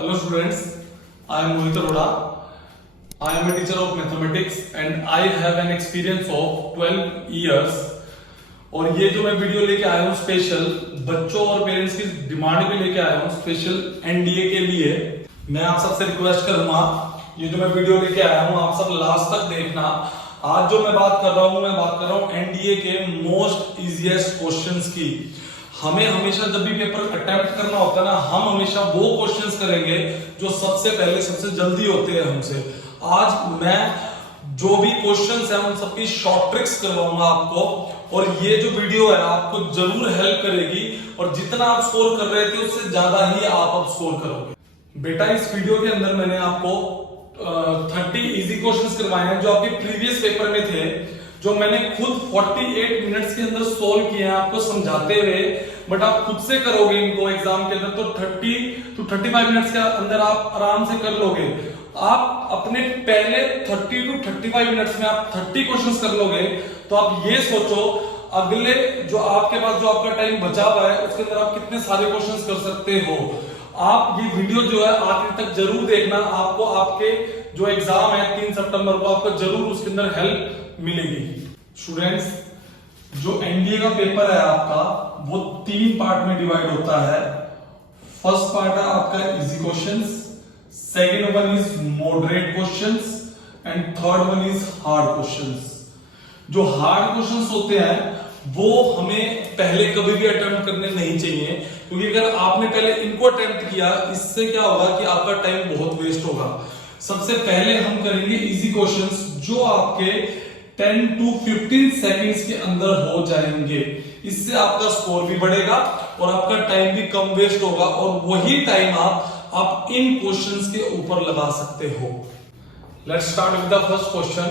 Hello students, I am Mohit Arora. I am a teacher of mathematics and I have an experience of 12 years. और ये जो मैं video लेके आया हूँ स्पेशल बच्चों और पेरेंट्स की डिमांड पे लेके आया हूँ स्पेशल एनडीए के लिए। मैं आप सबसे रिक्वेस्ट करूंगा ये जो मैं वीडियो लेके आया हूँ आप सब लास्ट तक देखना। आज जो मैं बात कर रहा हूँ एनडीए के मोस्ट इजीएस्ट क्वेश्चंस की। हमें हमेशा जब भी पेपर अटेम्प्ट करना होता है ना, हम हमेशा वो क्वेश्चंस करेंगे जो सबसे पहले सबसे जल्दी होते हैं हमसे। आज मैं जो भी क्वेश्चंस हैं उन सबकी शॉर्ट ट्रिक्स करवाऊंगा आपको, और ये जो वीडियो है आपको जरूर हेल्प करेगी और जितना आप स्कोर कर रहे थे उससे ज्यादा ही आप अब स्कोर करोगे। बेटा इस वीडियो के अंदर मैंने आपको 30 इजी क्वेश्चंस करवाए हैं जो आपके प्रीवियस पेपर में थे, जो मैंने खुद 48 मिनट्स के अंदर सोल्व किए हैं आपको समझाते हुए। बट आप खुद से करोगे इनको एग्जाम के अंदर तो 30 to 35 मिनट्स के अंदर आप आराम से कर लोगे। आप अपने पहले 30 to 35 मिनट्स में आप 30 क्वेश्चंस कर लोगे तो आप ये सोचो अगले जो आपके पास जो आपका टाइम बचा हुआ है उसके अंदर आप कितने सारे क्वेश्चंस कर सकते हो। आप ये वीडियो जो है आखिर तक जरूर देखना, आपको आपके जो एग्जाम है 3 सितंबर को आपको जरूर उसके अंदर हेल्प मिलेगी। स्टूडेंट्स जो एनडीए का पेपर है आपका वो 3 पार्ट में डिवाइड होता है। फर्स्ट पार्ट है आपका easy questions, second one is moderate questions and third one is hard questions. जो हार्ड क्वेश्चंस होते हैं वो हमें पहले कभी भी अटेम्प्ट करने नहीं चाहिए, क्योंकि अगर आपने पहले इनको अटेम्प्ट किया इससे क्या होगा कि आपका टाइम बहुत वेस्ट होगा। सबसे पहले हम करेंगे इजी क्वेश्चंस जो आपके 10 to 15 सेकंड्स के अंदर हो जाएंगे। इससे आपका स्कोर भी बढ़ेगा और आपका टाइम भी कम वेस्ट होगा, और वही टाइम आप इन क्वेश्चंस के ऊपर लगा सकते हो। Let's start with the first question.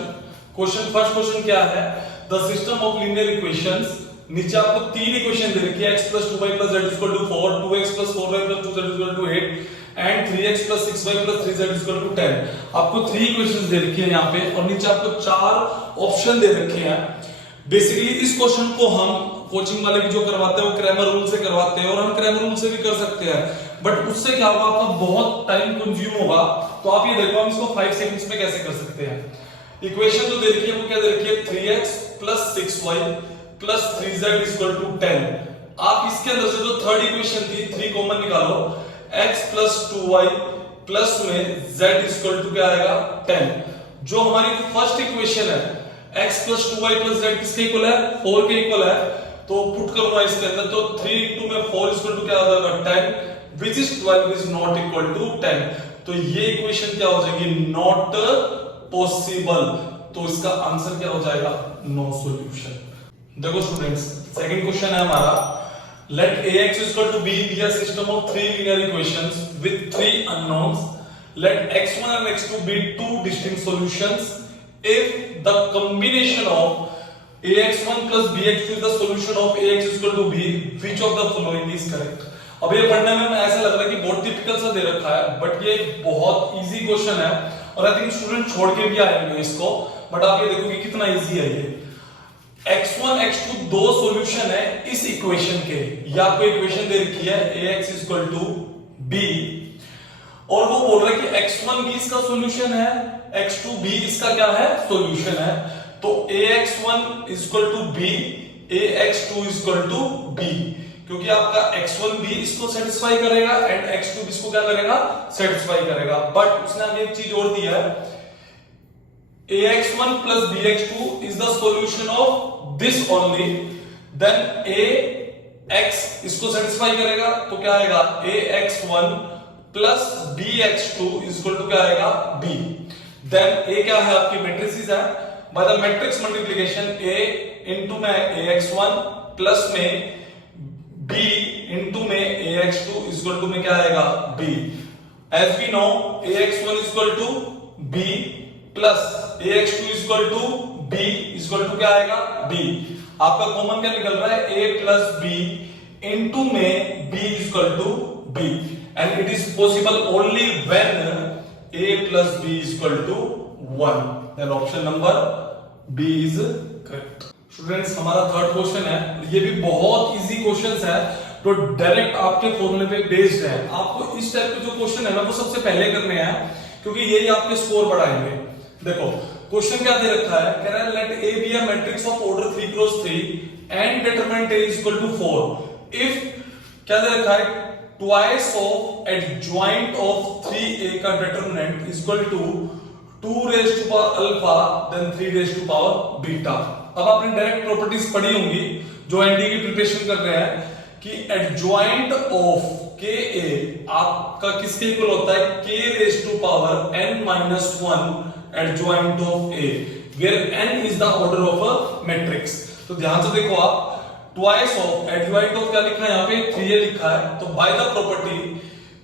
First question क्या है? The system of linear equations. नीचे आपको 3 इक्वेशन दे रखी है, x + 2y + z = 4, 2x + 4y + 2z = 8 and 3x + 6y + 3z = 10। आपको 3 इक्वेशंस दे रखी है यहाँ पे और नीचे आपको 4 ऑप्शन दे रखे हैं। बेसिकली इस क्वेश्चन को हम कोचिंग वाले भी जो करवाते हैं वो क्रैमर रूल से करवाते हैं और हम क्रैमर रूल से भी कर सकते हैं, बट उससे क्या होगा आपका बहुत टाइम कंज्यूम होगा। तो आप ये देखो हम इसको 5 सेकंड्स में कैसे कर सकते हैं। इक्वेशन जो दे रखी है वो क्या दे रखी है? 3x + 6y + 3z = 10। आप इसके अंदर से जो थर्ड इक्वेशन थी 3 कॉमन निकालो, x + 2y प्लस में z = क्या आएगा? 10। जो हमारी फर्स्ट इक्वेशन है x + 2y + z किसके इक्वल है? 4 के इक्वल है। तो पुट करूंगा इसके अंदर तो 3 * में 4 = क्या हो जाएगा? 10 which is 12 is not equal to 10। तो ये इक्वेशन क्या हो जाएगी? Not possible. तो इसका आंसर क्या हो जाएगा? No solution. देखो स्टूडेंट्स सेकंड क्वेश्चन है हमारा, let ax = b be a system of 3 linear equations with 3 unknowns. Let x1 and x2 be 2 distinct solutions if the combination of ax1 + bx2 is the solution of ax = b, which of the following is correct? अब ये पढ़ने में ऐसा लग रहा है कि बहुत टिपिकल सा दे रखा है, बट ये बहुत इजी क्वेश्चन है और आई थिंक स्टूडेंट छोड़ के भी आएंगे इसको, बट आप ये देखो कि कितना इजी है ये। x1 x2 दो सॉल्यूशन है इस इक्वेशन के। या आपको इक्वेशन दे रखी है ax = b और वो बोल रहा है कि x1 भी इसका सॉल्यूशन है, x2 भी इसका क्या है? सॉल्यूशन है। तो ax1 = b, ax2 = b, क्योंकि आपका x1 भी इसको सेटिस्फाई करेगा एंड x2 भी इसको क्या करेगा? सेटिस्फाई करेगा। बट उसने आगे एक चीज और दिया है, ax1 + bx2 is the solution of this only, then ax इसको सेटिस्फाई करेगा तो क्या आएगा? ax1 + bx2 = क्या आएगा? b। then a क्या है? आपकी मैट्रिसेस है। By the matrix multiplication a into में ax1 प्लस में b into में ax2 = में क्या आएगा? b। as we know ax1 = b plus ax2 = b क्या आएगा? b। आपका कॉमन क्या निकल रहा है? a + b into में b = b, and it is possible only when a + b = 1, then option number b is correct। Students हमारा third question है, ये भी बहुत इजी क्वेश्चन है तो डायरेक्ट आपके फॉर्मूले पे बेस्ड है। आपको इस टाइप के जो क्वेश्चन है ना वो सबसे पहले करने हैं, क्योंकि यही आपके स्कोर बढ़ाएंगे। देखो क्वेश्चन क्या दे रखा है, कह रहा है let A be a matrix of order 3 cross 3 and determinant A is equal to 4 if क्या दे रखा है twice of adjoint of 3a का determinant is equal to 2 raise to power alpha then 3 raise to power beta. अब आपने direct properties पढ़ी होंगी जो एनडीए की प्रिपरेशन कर रहे हैं कि एडजॉइंट ऑफ के ए आपका किसके इक्वल होता है, k raise to power n minus 1 adjoint of a where n is the order of a matrix. तो ध्यान से देखो आप, ट्वाइस ऑफ एडजॉइंट ऑफ क्या लिखा है यहाँ पे 3a लिखा है, तो by the property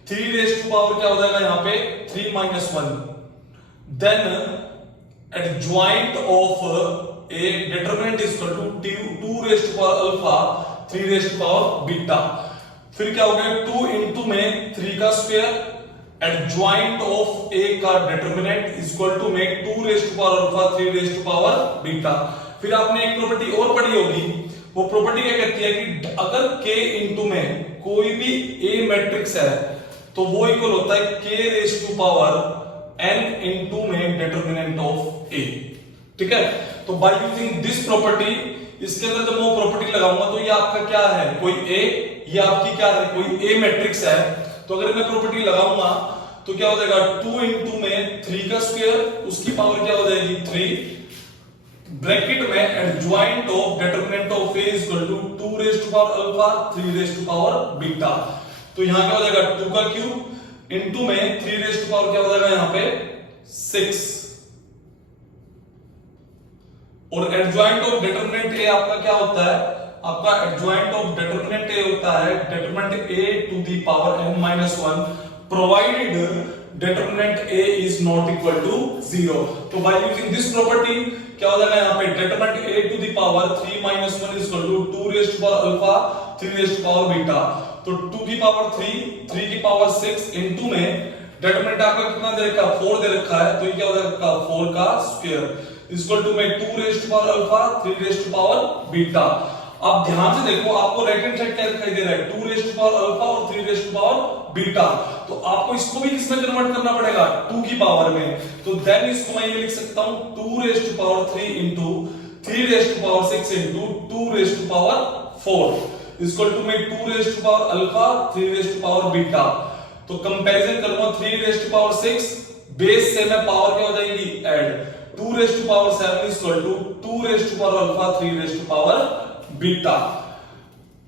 3 raise to power क्या हो जाएगा यहाँ पे 3 minus 1 then adjoint of a determinant is equal to 2 raised to power alpha 3 raised to power beta। फिर क्या हो गया 2 into में 3 का स्क्वायर एडजॉइंट ऑफ a का डिटरमिनेंट इज इक्वल टू में 2 raised to power alpha 3 raised to power beta। फिर आपने एक प्रॉपर्टी और पढ़ी होगी, वो प्रॉपर्टी क्या कहती है कि अगर k into में कोई भी a मैट्रिक्स है तो वो इक्वल होता है k raised to power n into में डिटरमिनेंट ऑफ a। ठीक है, तो बाय यूजिंग दिस प्रॉपर्टी, इसके अंदर जब मैं प्रॉपर्टी लगाऊंगा तो ये आपका क्या है, कोई ए, ये आपकी क्या है, कोई ए मैट्रिक्स है। तो अगर मैं प्रॉपर्टी लगाऊंगा तो क्या हो जाएगा 2 into में 3 का स्क्वायर उसकी पावर क्या हो जाएगी 3 ब्रैकेट में adjoint of determinant of a is equal to 2 raise to power alpha 3 raise to power beta. तो यहां क्या हो जाएगा 2 का क्यूब इनटू में 3 रेज़ टू पावर क्या हो जाएगा यहां पे 6 और एडजॉइंट ऑफ डिटरमिनेंट ए आपका क्या होता है, आपका एडजॉइंट ऑफ डिटरमिनेंट ए होता है determinant A to the power n minus 1 provided determinant A is not equal to 0। तो बाय यूजिंग दिस प्रॉपर्टी क्या हो जाएगा यहाँ पे determinant A to the power 3 minus 1 is equal to 2 raise to power alpha 3 raise to power beta. तो 2 की power 3 की power 6 into में डिटरमिनेंट आपका कितना दे रखा है 4 दे रखा है, तो ये क्या हो जाएगा 4 का स्क्वायर इक्वल टू में 2 raise to power alpha 3 raise to power beta. अब ध्यान से देखो, आपको राइट हैंड साइड क्या दिखाई दे रहा है 2 रेज़ टू पावर अल्फा और 3 रेज़ टू पावर बीटा। तो आपको इसको भी किसमें कन्वर्ट करना पड़ेगा 2 की पावर में, तो देन इसको मैं ये लिख सकता हूं 2 raise to power 3 into 3 raise to power 6 into 2 raise to power 4 equal to में 2 raise to power alpha 3 raise to power beta. तो कंपैरिजन करूंगा 3 रेज़ टू पावर 6 बेस से मैं पावर क्या हो जाएगी add 2 raise to power 7 is equal to 2 raise to power alpha 3 raise to power beta.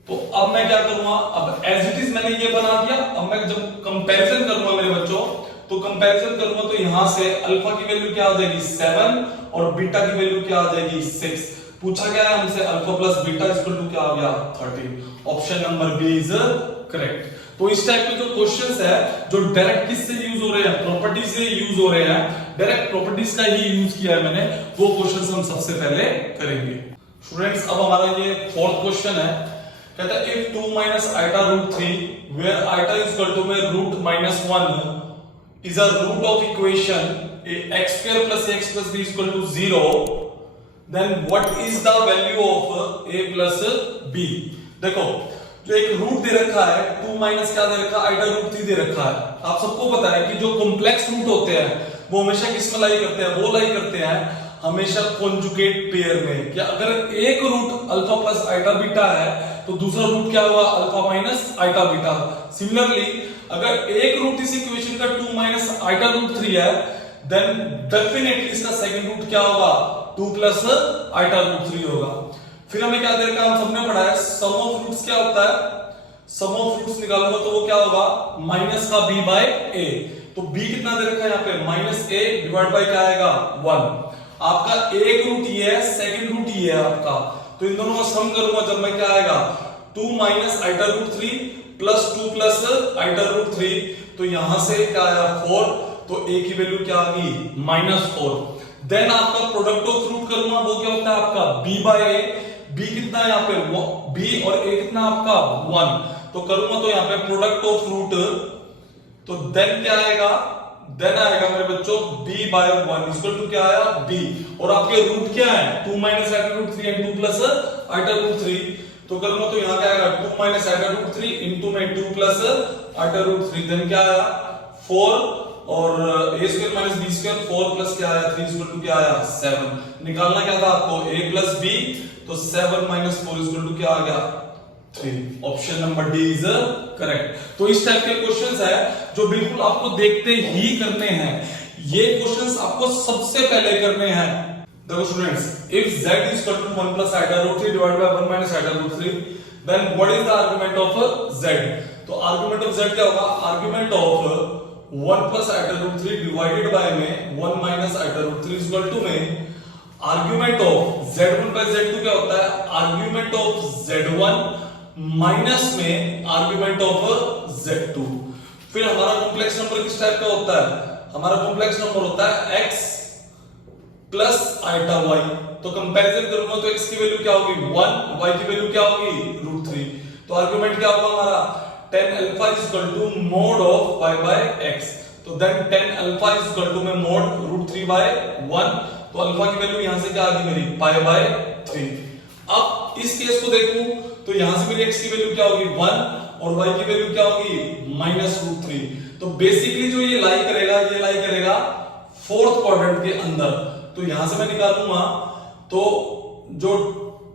तो अब मैं क्या करूंगा, अब एज इट इज मैंने ये बना दिया। अब मैं जब कंपैरिजन करूंगा मेरे बच्चों, तो कंपैरिजन करूंगा तो यहां से अल्फा की वैल्यू क्या हो जाएगी 7 और बीटा की वैल्यू क्या आ जाएगी 6। पूछा गया है हमसे alpha plus beta is equal to क्या आ गया 13। Option number B is correct. तो इस टाइप के जो क्वेश्चंस है जो डायरेक्ट किससे यूज हो रहे हैं, प्रॉपर्टी से यूज हो रहे हैं, डायरेक्ट प्रॉपर्टीज का ही यूज किया है मैंने, वो क्वेश्चंस हम सबसे पहले करेंगे। स्टूडेंट्स अब हमारा ये फोर्थ क्वेश्चन है, कहता है if 2 minus iota root 3 where iota is equal to में root minus 1 is a root of equation x square plus x plus b is equal to 0, then what is the value of a plus b। देखो जो एक root दे रखा है 2 minus क्या दे रखा है आइटा रूट 3 दे रखा है। आप सबको पता है कि जो कॉम्प्लेक्स रूट होते हैं वो हमेशा किस में लाई करते हैं, वो लाई करते हैं हमेशा कॉन्जुगेट पेयर में। क्या अगर एक root alpha plus iota beta है तो दूसरा रूट क्या होगा alpha minus iota beta. Similarly अगर एक रूट इस इक्वेशन का 2 माइनस आइटा रूट 3 है देन डेफिनेटली इसका सेकंड रूट क्या होगा 2 प्लस आइटा रूट 3 होगा। फिर हमें क्या दे रखा है, हम सबने पढ़ा है सम ऑफ रूट्स क्या होता है, सम ऑफ रूट्स निकालूंगा तो वो क्या होगा माइनस का b बाय a। तो b कितना दे रखा है यहाँ पे माइनस a डिवाइड बाय क्या आएगा 1। आपका एक रूट ये है सेकंड रूट ये है आपका, तो इन दोनों का सम करूंगा जब मैं क्या आएगा 2 minus iota root 3 plus 2 plus iota root 3, तो यहां से क्या आया 4, तो a की वैल्यू क्या आ गई -4। देन आपका प्रोडक्ट ऑफ रूट करूंगा वो क्या होता है आपका b बाय a। b कितना है यहाँ पे b और a कितना आपका 1, तो करूंगा तो यहाँ पे प्रोडक्ट ऑफ रूट, तो देन क्या आएगा, देन आएगा मेरे बच्चों b बाय 1 इक्वल टू क्या आया b। और आपके रूट क्या है 2 minus iota root 3 and 2 plus iota root 3, तो करूंगा तो यहाँ क्या आएगा 2 माइनस आइटा रूट 3 इंटू में 2 प्लस आइटा रूट 3, देन क्या आया 4 और a square minus b square 4 plus क्या आया 3 इक्वल टू क्या आया 7। निकालना क्या था आपको a प्लस b, तो 7 माइनस 4 इक्वल टू क्या आ गया 3। Option number D is correct. तो इस टाइप के क्वेश्चंस है जो बिल्कुल आपको देखते ही करने हैं, ये क्वेश्चंस आपको सबसे पहले करने हैं। देखो students, if z is equal to 1 plus iota root 3 divided by 1 minus iota root 3, then what is the argument of z? तो argument of z क्या होगा? Argument of 1 plus iota root 3 divided by में 1 minus iota root 3 is equal to में argument of z1 by z2 क्या होता है? Argument of z1 minus में argument of z2। फिर हमारा कॉम्प्लेक्स नंबर किस टाइप का होता है? हमारा कॉम्प्लेक्स नंबर होता है x प्लस आइटा y। तो कंपैरिजन करूंगा तो x की वैल्यू क्या होगी 1, y की वैल्यू क्या होगी रूट 3। तो आर्गुमेंट क्या होगा हमारा tan alpha is equal to mod of y by x। तो then tan alpha is equal to में मोड रूट 3 बाय 1। तो अल्फा की वैल्यू यहां से क्या आ गई मेरी पाई बाय 3। अब इस केस को देखूं तो यहां से मेरी x की वैल्यू क्या होगी 1 और y की वैल्यू क्या होगी माइनस रूट 3। तो बेसिकली जो ये लाई करेगा फोर्थ क्वाड्रेंट के अंदर। तो यहां से मैं निकालूंगा तो जो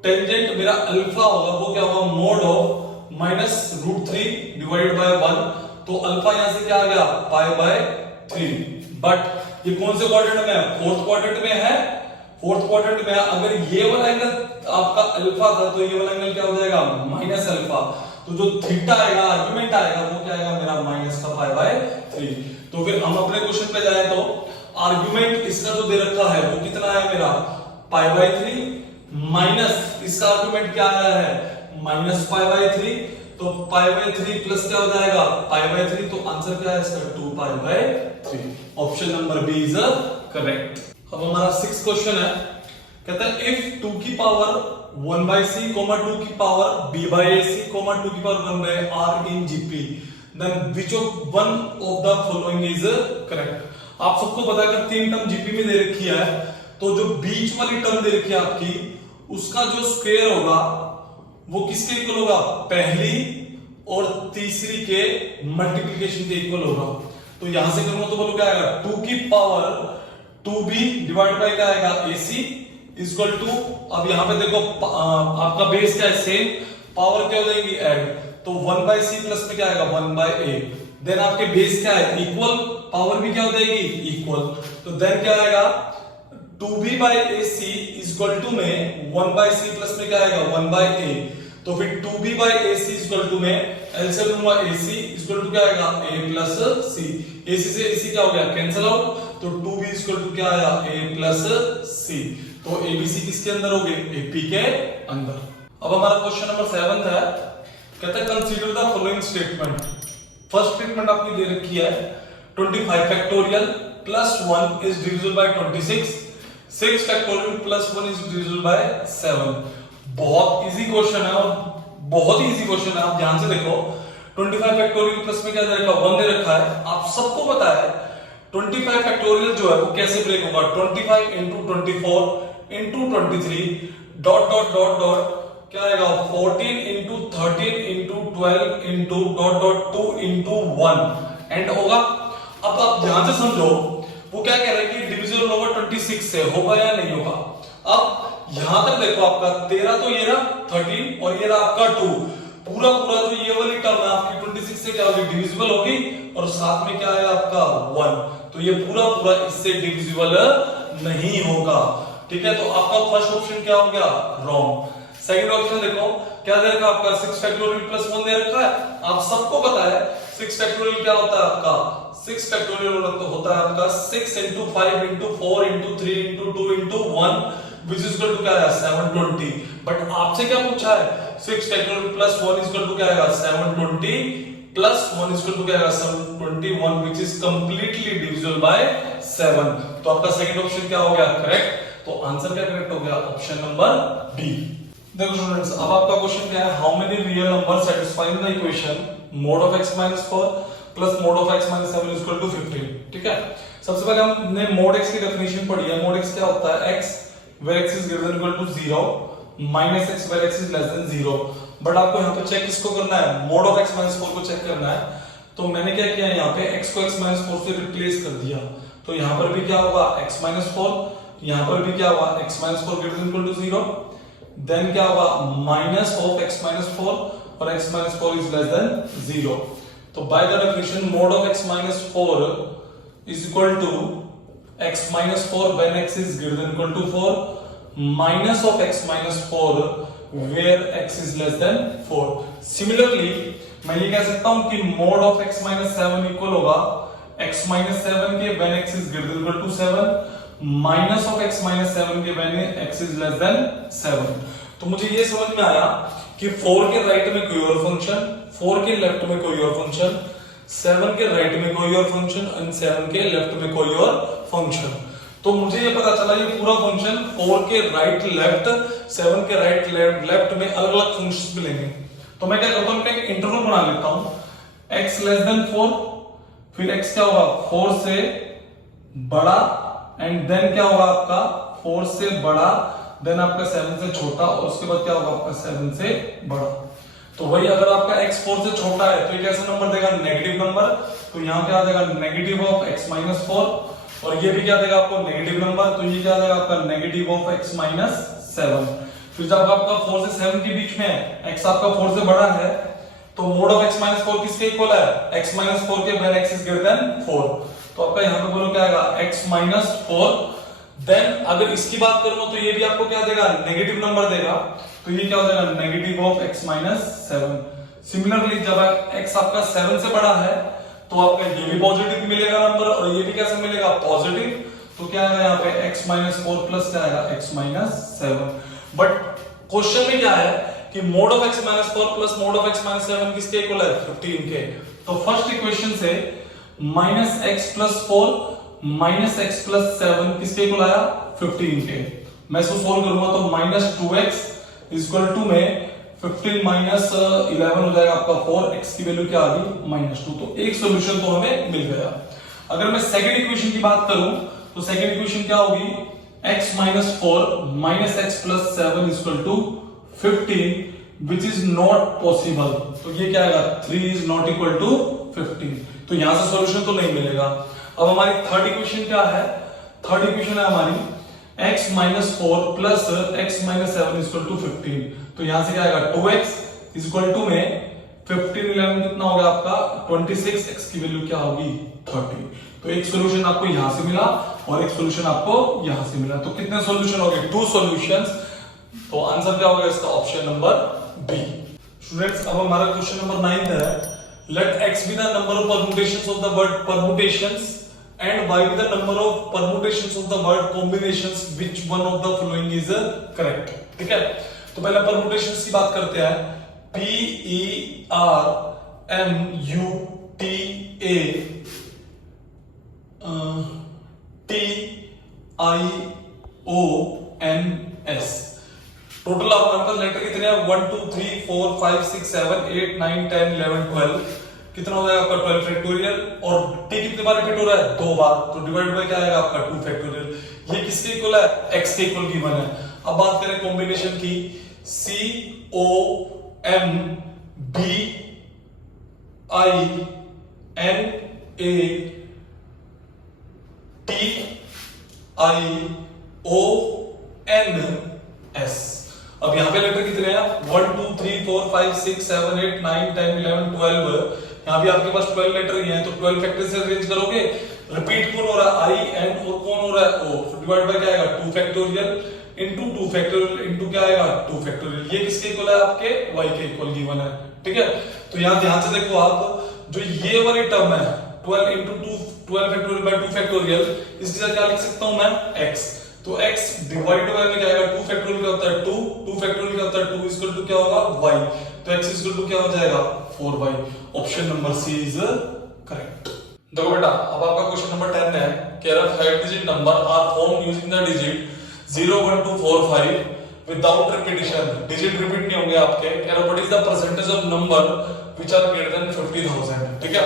टेंजेंट मेरा अल्फा होगा वो क्या होगा mod of minus root 3 divided by 1। तो अल्फा यहां से क्या आ गया पाई बाय 3। बट ये कौन से क्वाड्रेंट में है? फोर्थ क्वाड्रेंट में है। फोर्थ क्वाड्रेंट में अगर ये वाला एंगल आपका अल्फा था तो ये वाला एंगल क्या हो जाएगा माइनस अल्फा। तो जो थीटा आएगा आर्गुमेंट आएगा वो क्या आएगा मेरा माइनस का पाई बाय 3। तो फिर हम अपने क्वेश्चन पे जाए तो आर्गुमेंट इसका जो दे रखा है वो कितना है मेरा पाई बाय 3 माइनस इसका आर्गुमेंट क्या आया है माइनस पाई बाय 3। तो पाई बाय 3 प्लस क्या हो जाएगा पाई बाय 3। तो आंसर क्या है इसका 2 pi by 3। Option number B is correct. अब हमारा 6th क्वेश्चन है, कहता है इफ 2 की पावर 1 by c, 2 की पावर b by ac, 2 की power 1 by r in gp, then which of one of the following is correct? आप सबको पता है कि 3 टर्म जीपी में दे रखी है, तो जो बीच वाली टर्म दे रखी है आपकी उसका जो स्क्वायर होगा वो किसके इक्वल होगा? पहली और तीसरी के मल्टीप्लिकेशन के इक्वल होगा। तो यहां से करूंगा तो बोलो क्या आएगा 2 की पावर 2b डिवाइड बाय क्या आएगा ac इक्वल टू, अब यहां पे देखो आपका बेस क्या है सेम, पावर क्या हो जाएगी ऐड, तो 1 by c प्लस में क्या आएगा 1 by a। देन आपके बेस क्या है इक्वल, पावर भी क्या हो जाएगी इक्वल। तो देन क्या आएगा 2b by ac equal to में 1 by c प्लस में क्या आएगा 1 by a। तो फिर 2b by ac equal to में एल से लूंगा ac इक्वल टू क्या आएगा a प्लस c। ac से ac क्या हो गया कैंसिल आउट, तो 2b इक्वल टू क्या आया a प्लस c। तो abc किसके अंदर हो गए ap के अंदर। अब हमारा क्वेश्चन नंबर 7 है, कहता है consider the following statement. First statement आपकी दे रखी है 25 factorial plus 1 is divisible by 26, 6 factorial plus 1 is divisible by 7। बहुत इजी क्वेश्चन है और बहुत ही इजी क्वेश्चन है, आप ध्यान से देखो। 25 फैक्टोरियल प्लस में क्या दे रखा 1 दे रखा है, आप सबको पता है 25 फैक्टोरियल जो है वो कैसे ब्रेक होगा 25 into 24 into 23 dot dot dot dot क्या आएगा 14 into 13 into 12 into dot dot 2 into 1 and होगा। अब आप ध्यान से समझो वो क्या कह रहे हैं कि डिविजिबल होगा 26 से, होगा या नहीं होगा। अब यहां तक देखो आपका 13 तो ये रहा 13 और ये रहा आपका 2, पूरा पूरा जो ये वाली टर्म है आपकी 26 से क्या होगी डिविजिबल होगी और साथ में क्या आएगा आपका 1, तो ये पूरा पूरा इससे डिविजिबल नहीं होगा। ठीक है, तो आपका फर्स्ट ऑप्शन क्या हो गया रॉन्ग। सेकंड ऑप्शन देखो क्या दे रखा आपका 6 फैक्टोरियल प्लस 1 दे रखा है, आप सबको पता है 6 फैक्टोरियल क्या होता है आपका 6 फैक्टोरियल होता है आपका 6 into 5 into 4 into 3 into 2 into 1 which is equal to क्या है 720। बट आपसे क्या पूछा है 6 factorial plus 1 is equal to क्या आएगा 720 प्लस 1 is equal to क्या आएगा 721 which is completely divisible by 7। तो आपका सेकंड ऑप्शन क्या हो गया करेक्ट। तो आंसर क्या करेक्ट हो गया ऑप्शन नंबर बी। देखो स्टूडेंट्स, अब आपका क्वेश्चन क्या है how many real number satisfying the equation mod of x minus 4 plus mod of x minus 7 is equal to 15। ठीक है, सबसे पहले हमने mod x की डेफिनेशन पढ़ी है। mod x क्या होता है x where x is greater than equal to 0 minus x while x is less than 0। But आपको यहाँ पे चेक किसको करना है, मोड ऑफ एक्स माइनस 4 को चेक करना है। तो मैंने क्या किया, यहाँ पे x को x माइनस 4 से रिप्लेस कर दिया, तो यहाँ पर भी क्या होगा x माइनस 4, यहाँ पर भी क्या होगा x minus 4 greater than equal to 0, then क्या होगा माइनस ऑफ x माइनस 4 और x minus 4 is less than 0। तो by the definition mod of x minus 4 is equal to x minus 4 when x is greater than equal to 4 minus of x minus 4 where x is less than 4। Similarly मैं ये कह सकता हूं कि mod of x minus 7 equal होगा x minus 7 के when x is greater than equal to 7 minus of x minus 7 के when x is less than 7। तो मुझे ये समझ में आया कि 4 के राइट में कोई और फंक्शन, 4 के लेफ्ट में कोई और फंक्शन, 7 के राइट में कोई और फंक्शन एंड 7 के लेफ्ट में कोई और फंक्शन। तो मुझे ये पता चला ये पूरा फंक्शन 4 के राइट लेफ्ट 7 के राइट लेफ्ट में अलग अलग फंक्शंस मिलेंगे। तो मैं क्या करता हूं, एक इंटरवल बना लेता हूं x लेस देन 4, फिर x क्या होगा 4 से बड़ा एंड देन क्या होगा आपका 4 से बड़ा, देन आपका 7 से छोटा और उसके बाद क्या होगा आपका 7 से बड़ा। तो वही अगर आपका x 4 से छोटा है तो ये कैसा नंबर देगा, नेगेटिव नंबर। तो यहाँ क्या आ जाएगा नेगेटिव ऑफ x माइनस 4 और ये भी क्या देगा आपको नेगेटिव नंबर, तो ये क्या देगा आपका नेगेटिव ऑफ x माइनस 7। फिर जब आपका 4 से 7 के बीच में है, x आपका 4 से बड़ा है, तो मोड ऑफ x माइनस 4 किसके इक्वल है, x माइनस 4 के when x is greater than 4। तो आपका यहाँ पे बोलो क्या आएगा x माइनस 4। देन अगर इसकी बात करूं तो ये भी आपको क्या देगा, नेगेटिव नंबर देगा, तो ये क्या हो जाएगा negative of x minus 7। Similarly जब x आपका 7 से बड़ा है तो आपका ये भी पॉजिटिव मिलेगा नंबर और ये भी कैसे मिलेगा पॉजिटिव। तो क्या आएगा यहाँ पे x माइनस 4 प्लस क्या आएगा x माइनस 7। बट क्वेश्चन में क्या है कि mode of x minus 4 plus mode of x minus 7 किसके इक्वल है 15 के। तो फर्स्ट इक्वेशन से minus x plus 4 minus x plus 7 किसके इक्वल आया 15 के। मैं इसको सोल्व करूंगा तो माइनस 2x इक्वल टू में 15 माइनस 11 हो जाएगा आपका 4, x की वैल्यू क्या आ गई -2। तो एक सॉल्यूशन तो हमें मिल गया। अगर मैं सेकंड इक्वेशन की बात करूं तो सेकंड इक्वेशन क्या होगी, x minus 4 minus x plus 7 equal to 15 which is not possible. तो ये क्या आएगा 3 इज नॉट इक्वल टू 15। तो यहां से सॉल्यूशन तो नहीं मिलेगा। अब हमारी थर्ड इक्वेशन क्या है, थर्ड इक्वेशन है हमारी x minus 4 plus x minus 7 equal to 15। तो यहां से क्या आएगा 2x इक्वल टू में 15 11 कितना हो गया आपका 26, x की वैल्यू क्या होगी 30। तो एक सॉल्यूशन आपको यहां से मिला और एक सॉल्यूशन आपको यहां से मिला। तो कितने सॉल्यूशन हो गए 2 सॉल्यूशंस। तो आंसर क्या होगा इसका ऑप्शन नंबर बी। स्टूडेंट्स अब हमारा क्वेश्चन नंबर 9 है, let x be the number of permutations of the word permutations and y be the number of permutations of the word combinations, which one of the following is correct। ठीक है, तो पहले permutations की बात करते हैं। P E R M U T A T I O N S। Total आपके पास letter कितने हैं 1 2 3 4 5 6 7 8 9 10 11 12। कितना हो जाएगा आपका 12 फैक्टोरियल और t कितने बार रिपीट हो रहा है 2 बार, तो डिवाइड बाय क्या आएगा आपका 2 फैक्टोरियल। ये किसके इक्वल है x के इक्वल गिवन है। अब बात करें कॉम्बिनेशन की C O M B I N A T I O N S। अब यहां पे लेटर कितने हैं 1 2 3 4 5 6 7 8 9 10 11 12। यहाँ भी आपके पास 12 लेटर ही हैं, तो 12 फैक्टर से अरेंज करोगे, रिपीट कौन हो रहा है i n और कौन हो रहा है o, डिवाइड बाय क्या आएगा 2 फैक्टोरियल इनटू 2 फैक्टोरियल इनटू क्या आएगा 2 फैक्टोरियल। ये किसके इक्वल है आपके y के इक्वल गिवन है। ठीक है, तो यहाँ ध्यान से देखो आप, जो ये वाली टर्म है 12 इनटू 2 12 फैक्टोरियल बाय 2 फैक्टोरियल, इसकी जगह क्या लिख सकता हूं मैं x। तो x डिवाइड बाय में क्या आएगा 2 फैक्टोरियल क्या होता है 2, 2 फैक्टोरियल क्या होता है 2 इक्वल टू क्या होगा y। तो x इक्वल टू क्या हो जाएगा 4y। Option number C is correct. देखो बेटा अब आपका क्वेश्चन नंबर 10 है, कह रहा है 5 digit number are form using the digit 0 1 2 4 5 without repetition. Digit repeat नहीं होंगे आपके। कह रहा what is the percentage of number which are greater than 50,000। ठीक है,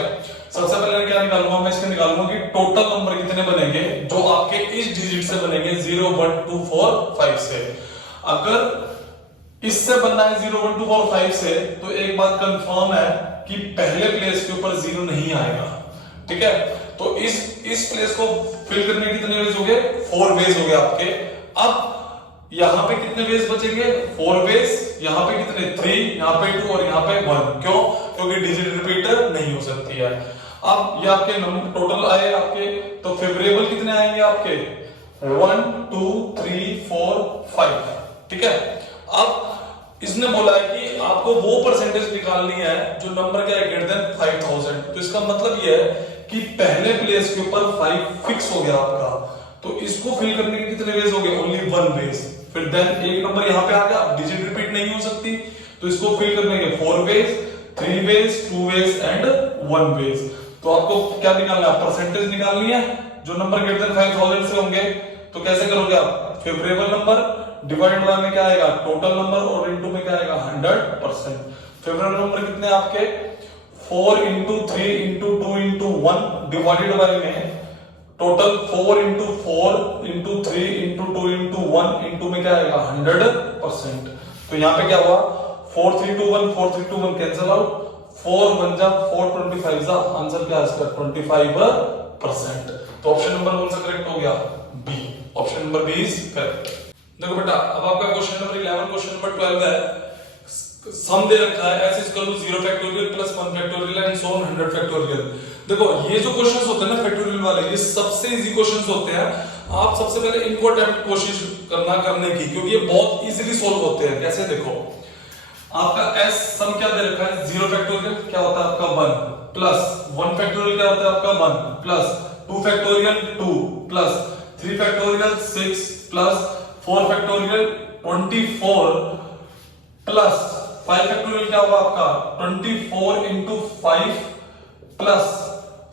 सबसे पहले क्या निकालूंगा मैं, इसके निकालूंगा कि टोटल नंबर कितने बनेंगे जो आपके इस डिजिट से बनेंगे 0 1 2 4 5 से। अगर इससे बनना है 0 1 2 4 5 से, तो एक बात कंफर्म है कि पहले प्लेस के ऊपर 0 नहीं आएगा। ठीक है, तो इस प्लेस को फिल करने के कितने वेज हो गए? 4 वेज हो गए आपके। अब यहां पे कितने वेज बचेंगे? 4 वेज। यहां पे कितने? 3, यहां पे 2 और यहां पे 1। क्यों? क्योंकि डिजिट रिपीटर नहीं हो सकती है। अब ये आपके नंबर टोटल आए आपके, तो फेवरेबल कितने आएंगे आपके? 1 2 3 4 5। ठीक है, अब इसने बोला है कि आपको वो परसेंटेज निकालनी है जो नंबर क्या है ग्रेटर देन 5000। तो इसका मतलब ये है कि पहले प्लेस के ऊपर 5 फिक्स हो गया आपका, तो इसको फिल करने के कितने वेज हो गए? Only 1 ways. फिर देन एक नंबर यहां पे आ गया, डिजिट रिपीट नहीं हो सकती, तो इसको फिल करने के 4 ways, 3 ways, 2 ways and 1 ways. तो आपको क्या निकालना है? परसेंटेज निकालनी है जो नंबर ग्रेटर देन 5000 से होंगे। तो कैसे करोगे आप? फेवरेबल नंबर डिवाइड बाय में क्या आएगा? टोटल नंबर, और इनटू में क्या आएगा? 100%। फेवरेबल नंबर कितने आपके? 4 into 3 into 2 into 1 divided by में total 4 into 4 into 3 into 2 into 1 into में क्या आएगा? 100%। तो यहाँ पे क्या हुआ? 4 3 2 1 4 3 2 1 कैंसिल आउट, 4 1 जा 4 25 जा, आंसर क्या है इसका? 25%। तो ऑप्शन नंबर कौन सा करेक्ट हो गया? B. Option number B is correct. देखो बेटा, अब आपका क्वेश्चन नंबर 11 क्वेश्चन नंबर 12 है। सम दे रखा है s equal to 0 factorial plus 1 factorial and so on 100 factorial. देखो ये जो क्वेश्चंस होते हैं ना फैक्टोरियल वाले, ये सबसे इजी क्वेश्चंस होते हैं। आप सबसे पहले इनको अटेम्प्ट कोशिश करने की, क्योंकि ये बहुत इजीली सॉल्व होते हैं। कैसे? देखो, आपका s सम क्या दे रखा है? 0 फैक्टोरियल क्या होता है आपका? 1 प्लस 1 फैक्टोरियल क्या होता है आपका? 1 plus 2 factorial 2 plus 3 factorial 6 plus 4 factorial 24 plus 5 factorial क्या होगा आपका? 24 into 5 प्लस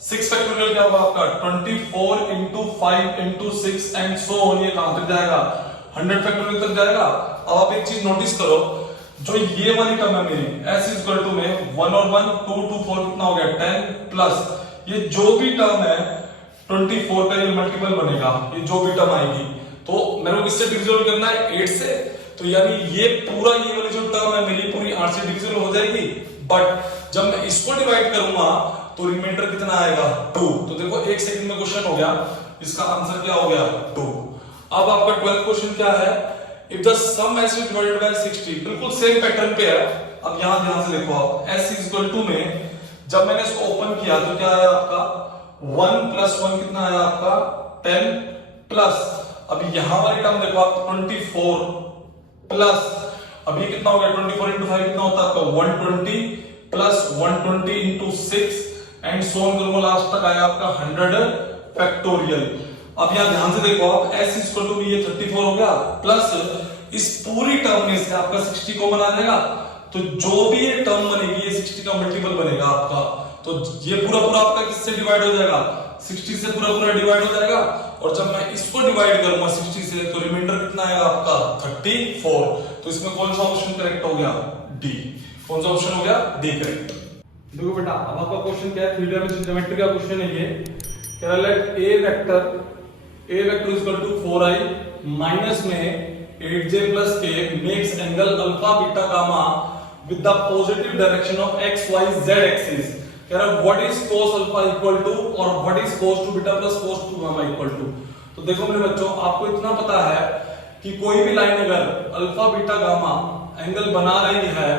6 फैक्टोरियल क्या होगा आपका? 24 into 5 into 6 and so on. ये कहां तक जाएगा? 100 फैक्टोरियल तक जाएगा। अब आप एक चीज नोटिस करो, जो ये वाली टर्म है मेरी s इक्वल टू में 1 और 1 2 2 4 कितना हो गया? 10 प्लस ये जो भी टर्म है 24 का ये मल्टीपल बनेगा, ये जो भी टर्म आएगी, तो मेरे को किससे डिविजन करना है? 8 से। तो यानी ये पूरा ये वाली जो टर्म है मेरी पूरी 8 से डिविजन हो जाएगी। बट जब मैं इसको डिवाइड करूंगा तो रिमाइंडर कितना आएगा? 2। तो देखो 1 सेकंड में क्वेश्चन हो गया, इसका आंसर क्या हो गया? 2। अब आपका 12th क्वेश्चन क्या है? If the sum s is divided by 60, बिल्कुल सेम पैटर्न पे है। अब यहां ध्यान से देखो आप, s इज इक्वल टू में जब मैंने इसको ओपन किया तो क्या आया आपका? 1 प्लस 1 कितना आया आपका? 10 प्लस अभी यहां वाली टर्म देखो आप 24 प्लस अभी कितना हो गया? 24 into 5 कितना होता है आपका? 120 plus 120 into 6 and so on करूंगा, लास्ट तक आया आपका 100 फैक्टोरियल। अब यहां ध्यान से देखो आप, s इक्वल टू ये 34 हो गया प्लस इस पूरी टर्म में से आपका 60 कॉमन आ जाएगा, तो जो भी ये टर्म बनेगी ये 60 का मल्टीपल बनेगा आपका। तो ये पूरा पूरा आपका किससे डिवाइड हो जाएगा? 60 से पूरा पूरा डिवाइड हो जाएगा। और जब मैं इसको डिवाइड करूंगा 60 से तो रिमाइंडर कितना आएगा आपका? 34। तो इसमें कौन सा ऑप्शन करेक्ट हो गया? डी। कौन सा ऑप्शन हो गया? D correct. देखो बेटा, अब आपका क्वेश्चन क्या है? 3 डायमेंशन ज्योमेट्री का क्वेश्चन है ये। कह रहा है let a vector is equal to 4i minus में 8j plus k makes angle alpha beta gamma with the positive direction of x y z axis. कह रहा है what is cos alpha equal to और what is cos 2 beta plus cos 2 gamma equal to. तो देखो मेरे बच्चों, आपको इतना पता है कि कोई भी लाइन अगर अल्फा बीटा गामा एंगल बना रही है,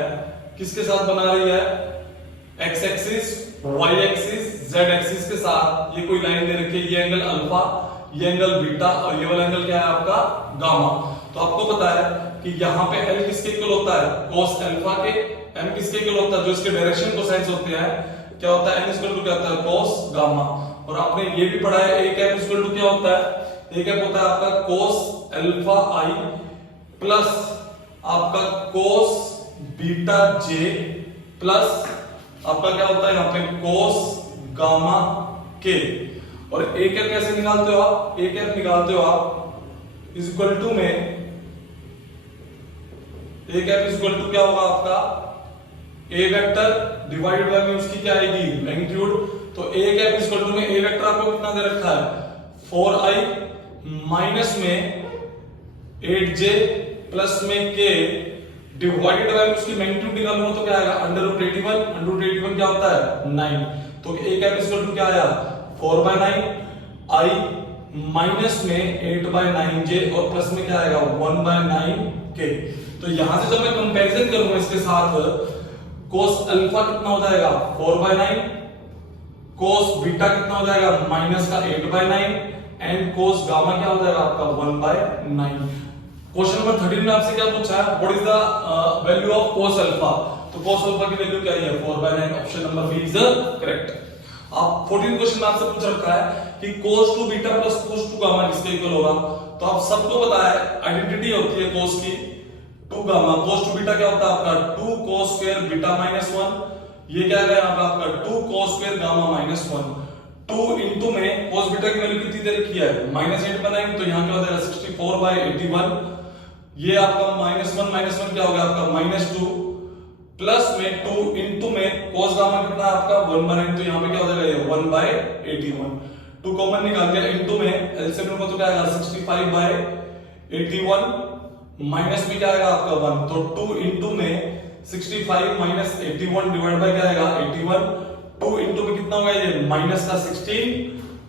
किसके साथ बना रही है? x axis, y axis, z axis के साथ। ये कोई लाइन दे रखी है, ये एंगल अल्फा, ये एंगल बीटा और ये वाला एंगल क्या है आपका? गामा। तो आपको पता है कि यहाँ पे L किसके इक्वल होता है? cos अल्फा के। M किसके इक्वल होता है? जो इसके डायरेक्शन कोसाइंस होते हैं क्या होता है? n इक्वल टू क्या होता है? cos gamma. और आपने ये भी पढ़ा है a कैप इक्वल टू क्या होता है? a कैप होता है आपका cos अल्फा i प्लस आपका cos बीटा j प्लस आपका क्या होता है यहाँ पे? cos gamma k। और a कैप कैसे निकालते हो आप? a कैप निकालते हो आप इज इक्वल टू में a cap is equal to क्या होगा आपका? a वेक्टर डिवाइडेड बाय में उसकी क्या आएगी? मैग्नीट्यूड। तो a cap is equal to में a वेक्टर आपको कितना दे रखा है? 4i माइनस में 8j प्लस में k डिवाइडेड बाय उसकी मैग्नीट्यूड निकालूंगा तो क्या आएगा अंडर रूट 81, अंडर रूट 81 क्या होता है 9, तो a कैप इक्वल टू क्या आया 4/9, i माइनस में 8/9j और प्लस में क्या आएगा 1/9k। तो यहां से जब मैं कंपैरिजन करूंगा इसके साथ cos अल्फा कितना हो जाएगा 4/9, cos बीटा कितना हो जाएगा माइनस का 8/9 एंड cos गामा क्या हो जाएगा आपका 1/9। क्वेश्चन नंबर 13 में आपसे क्या पूछा है what is the value of cos alpha, तो cos अल्फा की वैल्यू क्या है 4/9, option number B is correct. आप 14 क्वेश्चन में आपसे पूछ रखा है कि cos 2 beta plus cos 2 gamma किसके इक्वल होगा, तो आप सबको पता है आइडेंटिटी होती है cos की 2 गामा, cos 2 बीटा क्या होता है आपका 2 cos स्क्वायर बीटा माइनस 1, ये क्या है यहाँ पे आपका 2 cos square gamma minus 1, 2 into में cos बीटा की वैल्यू कितनी दे रखी है -8/9, तो यहाँ क्या हो जाएगा 64/81, ये आपका -1 क्या हो गया आपका -2 प्लस में 2 इनटू में cos गामा कितना है आपका 1/9, तो यहाँ पे क्या हो जाएगा ये 1/81, 2 कॉमन निकाल दिया इनटू में एलसीएम में तो क्या आएगा 65/81 माइनस में क्या आएगा आपका 1, तो 2 इनटू में 65 माइनस 81 डिवाइड बाय क्या आएगा 81, 2 इनटू में कितना होगा ये माइनस का 16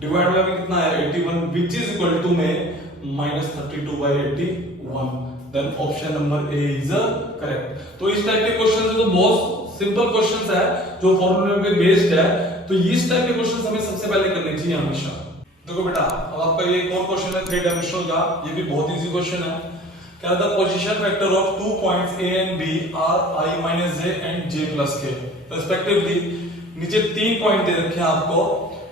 डिवाइड बाय में कितना है 81 व्हिच इज इक्वल टू में -32/81, then option number A is correct. तो इस टाइप के क्वेश्चंस तो बहुत सिंपल क्वेश्चंस है जो फॉर्मूले पे बेस्ड है, तो इस टाइप के क्वेश्चंस हमें सबसे पहले करने चाहिए हमेशा। देखो बेटा अब आपका ये कौन क्वेश्चन है 3 डायमेंशनल का, ये भी बहुत इजी क्वेश्चन है। क्या the position vector of 2 points a and b are i - j and j + k respectively, नीचे 3 पॉइंट दे रखे हैं आपको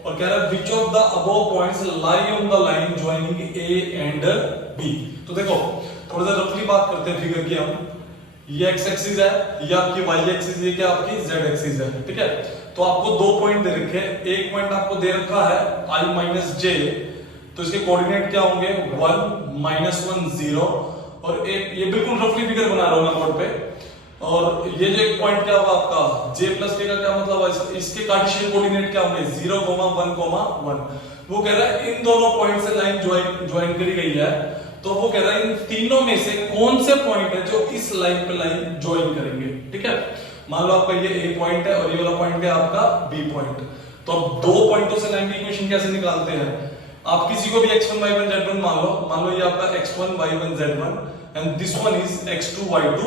और कह रहा है which of the above points lie on the line joining a and b। तो देखो थोड़ा सा रफली बात करते हैं फिगर की हम, ये x एक्सिस है, ये आपकी y एक्सिस है, क्या आपकी z एक्सिस है, ठीक है। तो आपको 2 पॉइंट दे रखे हैं, एक पॉइंट आपको दे रखा है i - j, तो इसके कोऑर्डिनेट क्या होंगे 1 -1 0, और एक ये बिल्कुल रफली फिगर बना रहा हूं मैं बोर्ड पे, और ये जो एक पॉइंट क्या होगा आपका j + k का क्या मतलब है, इसके कार्टेशियन कोऑर्डिनेट क्या होंगे 0, 1, 1। वो कह रहा है इन दोनों पॉइंट से लाइन ज्वाइन करी गई है, तो वो कह रहा है इन तीनों में से कौन से पॉइंट है जो इस लाइन पे लाइन ज्वाइन करेंगे, ठीक है। मान लो आपका ये ए पॉइंट है और ये वाला पॉइंट है आपका बी पॉइंट, तो अब 2 पॉइंटों से लाइन की इक्वेशन कैसे निकालते हैं, आप किसी को भी x1 y1 z1 मान लो ये आपका x1 y1 z1 and this one is x2 y2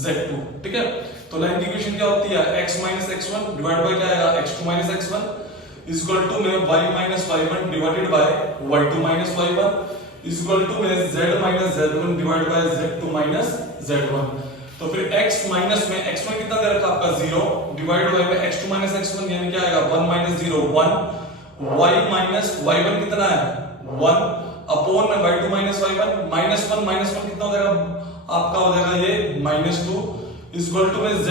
z2, ठीक है। तो लाइन की इक्वेशन क्या होती है x - x1 डिवाइड बाय क्या आएगा x2 - x1 is equal to में y - y1 divided by y2 - y1 is equal to में z - z1 divide by z2 - z1। तो फिर x माइनस में x1 कितना दे रखा आपका 0 डिवाइड बाय में x2 - x1 यानी क्या आएगा 1 - 0 1, y माइनस y1 कितना है 1 अपॉन में y2 - y1 -1 कितना हो जाएगा आपका हो जाएगा ये -2 इज इक्वल टू में z -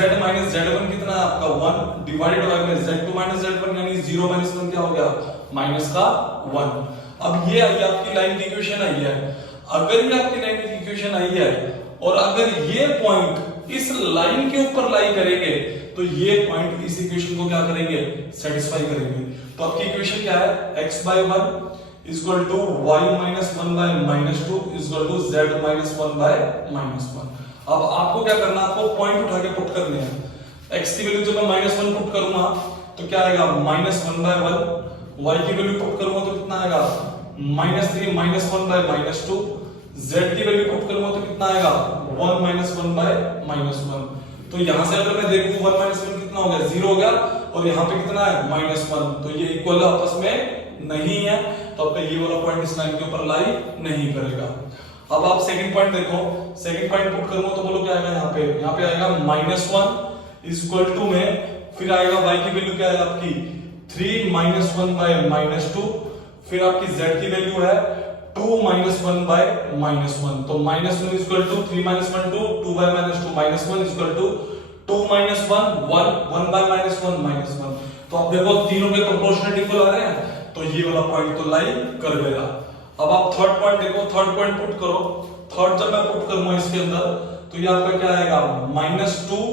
z1 कितना है आपका 1 डिवाइडेड बाय में z2 - z1 यानी 0 - 1 क्या हो गया माइनस का 1। अब ये आई आपकी लाइन की इक्वेशन आई है, अगर ये आपकी लाइन की इक्वेशन आई है और अगर ये पॉइंट इस लाइन के ऊपर लाई करेंगे तो ये पॉइंट इस इक्वेशन को क्या करेंगे सेटिस्फाई करेंगे। तो आपकी इक्वेशन क्या है x/1 is equal to y - 1/-2 is equal to z - 1/-1। अब आपको क्या करना है, आपको पॉइंट उठा के पुट करने हैं। x की वैल्यू जब मैं -1 पुट करूंगा तो क्या आएगा -1/1, y की वैल्यू पुट करूंगा तो कितना आएगा -3 -1/-2, z की वैल्यू पुट करूंगा तो कितना आएगा 1 - 1/-1। तो यहां से अगर मैं देखूं 1 - 1 कितना हो गया 0 हो गया, और यहाँ पे कितना है -1, तो ये इक्वल आपस में नहीं है, तो आपका ये वाला पॉइंट इस लाइन के ऊपर लाई नहीं करेगा। अब आप सेकंड पॉइंट देखो, सेकंड पॉइंट पुट करूंगा तो बोलो क्या आएगा यहाँ पे आएगा -1 इज इक्वल टू में फिर आएगा y की वैल्यू क्या है आपकी 3 - 1/-2, फिर आपकी z की वैल्यू है 2 - 1/-1, तो -1 is equal to 3 - 1 2 2/-2 -1 is equal to 2 - 1 1 1/-1 -1। तो आप देखो तीनों के प्रोपोर्शनल इक्वल आ रहे हैं, तो ये वाला पॉइंट तो लाई कर देगा। अब आप थर्ड पॉइंट देखो, थर्ड पॉइंट पुट करो, थर्ड जब मैं पुट करूंगा इसके अंदर तो ये आपका क्या आएगा -2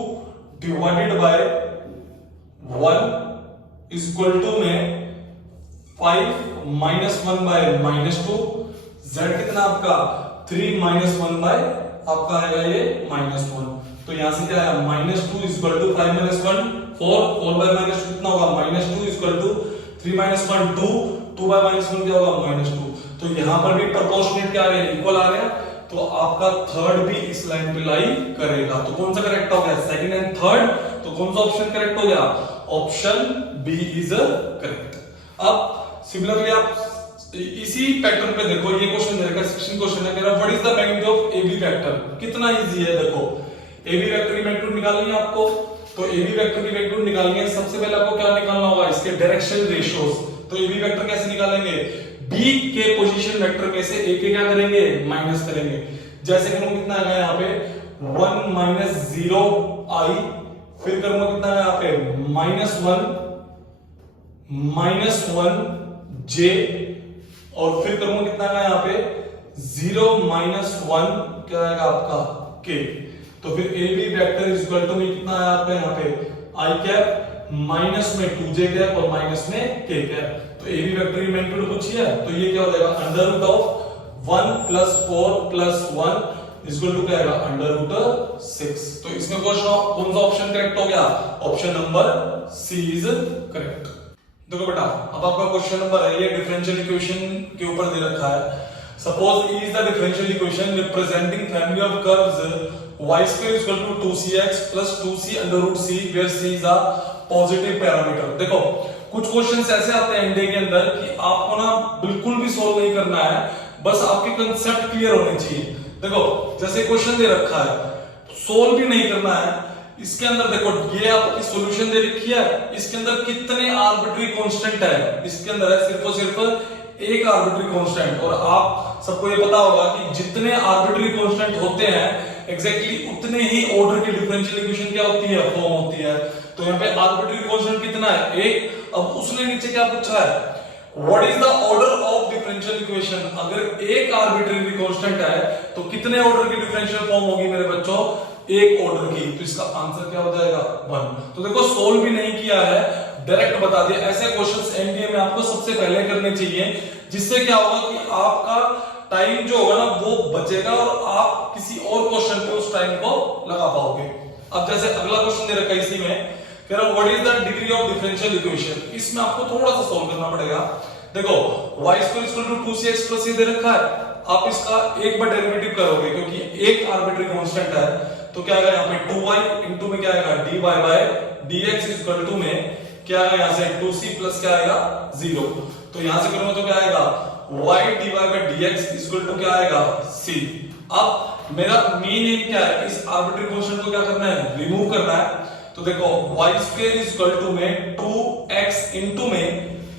divided by 1 is equal to में 5 - 1/-2, z कितना आपका 3 - 1 बाय आपका आएगा ये -1, तो यहां से क्या है -2 इक्वल टू 5 - 1 4 4 बाय -2 कितना होगा -2 इक्वल टू 3 - 1 2 2 बाय -1 क्या होगा -2। तो यहां पर भी प्रोपोर्शनेट क्या आ रहा है इक्वल आ रहा है, तो आपका थर्ड भी इस लाइन पे लाई करेगा। तो कौन सा करेक्ट हो गया सेकंड एंड थर्ड, तो कौन सा ऑप्शन करेक्ट हो गया ऑप्शन बी इज करेक्ट। अब सिमिलरली आप इसी पैटर्न पे देखो, ये क्वेश्चन दे रखा है 16 क्वेश्चन है, कह रहा what is the magnitude of AB vector. कितना इजी है, देखो एबी वेक्टर की मैग्नीट्यूड निकालनी है आपको, तो एबी वेक्टर की मैग्नीट्यूड निकालनी है। सबसे पहले आपको क्या निकालना होगा इसके डायरेक्शन रेशियोज। तो एबी वेक्टर कैसे निकालेंगे, बी के पोजीशन वेक्टर में से ए के क्या करेंगे माइनस करेंगे। जैसे करूंगा कितना आएगा यहाँ पे 1 - 0 i, फिर करूंगा कितना आएगा यहाँ पे -1 j, और फिर करूंगा कितना आएगा यहाँ पे 0 - 1 क्या आएगा आपका k। तो फिर A B vector is equal to में कितना आया आपका यहाँ पे i कैप माइनस में 2j कैप और माइनस में k कैप। तो ए बी वेक्टर की मैग्नीट्यूड पूछी है, तो ये क्या हो जाएगा √1 + 4 + 1 इज इक्वल टू क्या आएगा √6। तो इसमें कौन सा ऑप्शन करेक्ट हो गया, option number C is correct. देखो बेटा अब आपका क्वेश्चन नंबर है, ये डिफरेंशियल इक्वेशन के ऊपर दे रखा है। Suppose is the differential equation representing family of curves y² = 2cx + 2c√c where c is a positive parameter. देखो कुछ क्वेश्चंस ऐसे आते हैं इंडिया के अंदर कि आपको ना बिल्कुल भी सॉल्व नहीं करना है, बस आपके कंसेप्ट क्लियर होने चाहिए। देखो जैसे क्वेश्चन दे रखा है, सोल्व भी नहीं करना है, इसके अंदर देखो ये आपकी सॉल्यूशन दे रखी है, इसके अंदर कितने आर्बिट्री कांस्टेंट है, इसके अंदर है सिर्फ और सिर्फ एक आर्बिट्री कांस्टेंट। और आप सबको ये पता होगा कि जितने आर्बिट्री कांस्टेंट होते हैं एग्जैक्टली उतने ही ऑर्डर की डिफरेंशियल इक्वेशन क्या होती है फॉर्म होती है। तो यहाँ पे आर्बिट्री कांस्टेंट कितना है एक। अब उसने नीचे क्या पूछा है what is the order of differential equation. अगर एक आर्बिट्री कांस्टेंट है तो कितने ऑर्डर की डिफरेंशियल फॉर्म होगी मेरे बच्चों, एक ऑर्डर की। तो इसका आंसर क्या हो जाएगा 1। तो देखो सोल्व भी नहीं किया है, डायरेक्ट बता दिया। ऐसे क्वेश्चंस एनडीए में आपको सबसे पहले करने चाहिए, जिससे क्या होगा कि आपका टाइम जो होगा ना वो बचेगा और आप किसी और क्वेश्चन पे उस टाइम को लगा पाओगे। अब जैसे अगला क्वेश्चन दे रखा है इसी में, कह रहा what is the degree of differential equation. इसमें आपको थोड़ा सा सॉल्व करना पड़ेगा। देखो y² = 2cx + c दे रखा है, आप इसका एक बार डेरिवेटिव करोगे क्योंकि एक आर्बिट्री कांस्टेंट है, तो क्या आएगा यहाँ पे 2y इनटू में क्या आएगा dy/dx इक्वल टू में क्या आएगा यहाँ से 2c प्लस क्या आएगा 0। तो यहां से करूंगा तो क्या आएगा y dy/dx इक्वल टू क्या आएगा c। अब मेरा मेन एम क्या है, इस आर्बिट्री कांस्टेंट को क्या करना है रिमूव करना है। तो देखो y² इक्वल टू में 2x इनटू में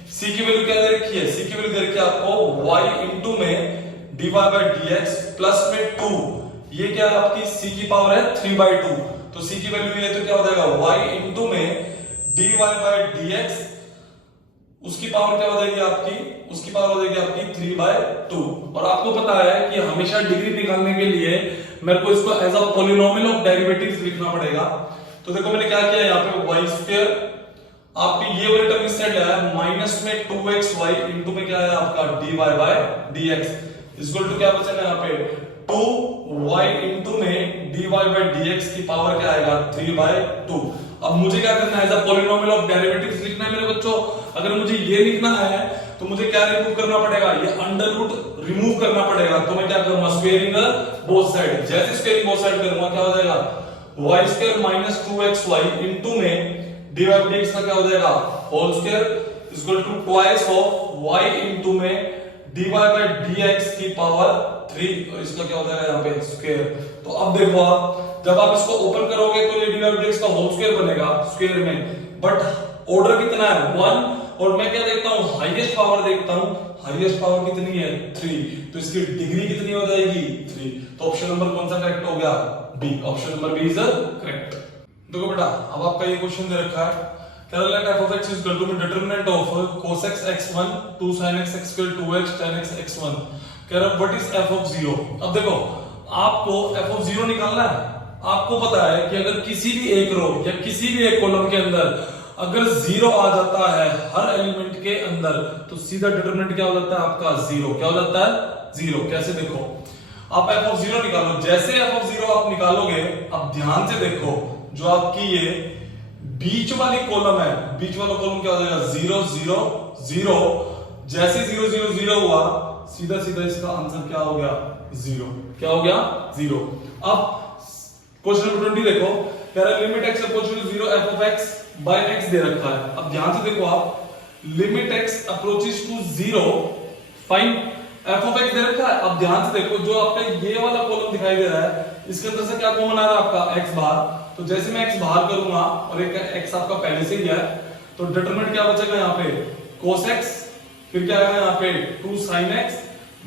c की वैल्यू क्या दे रखी है, c की वैल्यू दे रखी है आपको y इनटू में dy/dx प्लस में 2, ये क्या है आपकी c की पावर है 3/2। तो c की वैल्यू ये तो क्या हो जाएगा y इनटू में dy/dx, उसकी पावर क्या हो जाएगी आपकी, उसकी पावर हो जाएगी आपकी 3/2। और आपको पता है कि हमेशा डिग्री निकालने के लिए मेरे को इसको as a polynomial of derivatives लिखना पड़ेगा। तो देखो मैंने क्या किया यहाँ पे y² आपकी ये वाली टर्म इस साइड लाया माइनस में 2xy इनटू में क्या है आपका dy/dx इक्वल टू क्या बचेगा यहाँ पे 2y इनटू में dy/dx की पावर क्या आएगा 3/2। अब मुझे क्या करना है as a polynomial of derivatives लिखना है मेरे बच्चों। अगर मुझे ये लिखना है तो मुझे क्या रिमूव करना पड़ेगा, ये अंडर रूट रिमूव करना पड़ेगा। तो मैं क्या करूंगा स्क्वेयरिंग बोथ साइड, जैसे स्क्वेयरिंग बोथ साइड करूंगा क्या हो जाएगा y² माइनस 2xy इनटू में dy/dx का क्या हो जाएगा whole square equal to twice of y into में dy/dx की पावर 3, और इसका क्या हो जाएगा यहाँ पे स्क्वायर। तो अब देखो आप जब आप इसको ओपन करोगे तो ये dy/dx का होल स्क्वायर बनेगा स्क्वायर में, बट ऑर्डर कितना है 1, और मैं क्या देखता हूँ हाईएस्ट पावर देखता हूँ, हाईएस्ट पावर कितनी है 3, तो इसकी डिग्री कितनी हो जाएगी 3। तो ऑप्शन नंबर कौन सा करेक्ट हो गया B, option number B is correct. देखो बेटा अब आपका ये क्वेश्चन दे रखा है, let f of x is equal to determinant of cos x x1 2 sin x x square 2x tan x x1। कह रहा व्हाट इज f of 0। अब देखो आपको f of 0 निकालना है। आपको पता है कि अगर किसी भी एक रो या किसी भी एक कॉलम के अंदर अगर 0 आ जाता है हर एलिमेंट के अंदर, तो सीधा डिटरमिनेंट क्या हो जाता है आपका 0। क्या हो जाता है 0। कैसे देखो आप एफ ऑफ जीरो निकालो। जैसे एफ ऑफ जीरो आप निकालोगे, अब ध्यान से देखो, जो आपकी ये बीच वाली कॉलम है, बीच वाला कॉलम क्या हो जाएगा, 0 0 0। जैसे 0 0 0 हुआ, सीधा सीधा इसका आंसर क्या हो गया, 0। क्या हो गया, 0। अब क्वेश्चन नंबर 20 देखो, कह रहा है limit x approaching to 0 f of x by x दे रखा है। अब ध्यान से देखो आप, limit x approaches to 0 fine f of x दे रखा है। अब ध्यान से देखो, जो आपका ये वाला कॉलम दिखाई दे रहा है, इसके अंदर से क्या कॉमन आ रहा है आपका, x बाहर। तो जैसे मैं x बाहर करूंगा और एक x आपका पहले से ही है, तो डिटरमिनेंट क्या बचेगा यहाँ पे, cos x, फिर क्या आएगा यहाँ पे 2 sin x,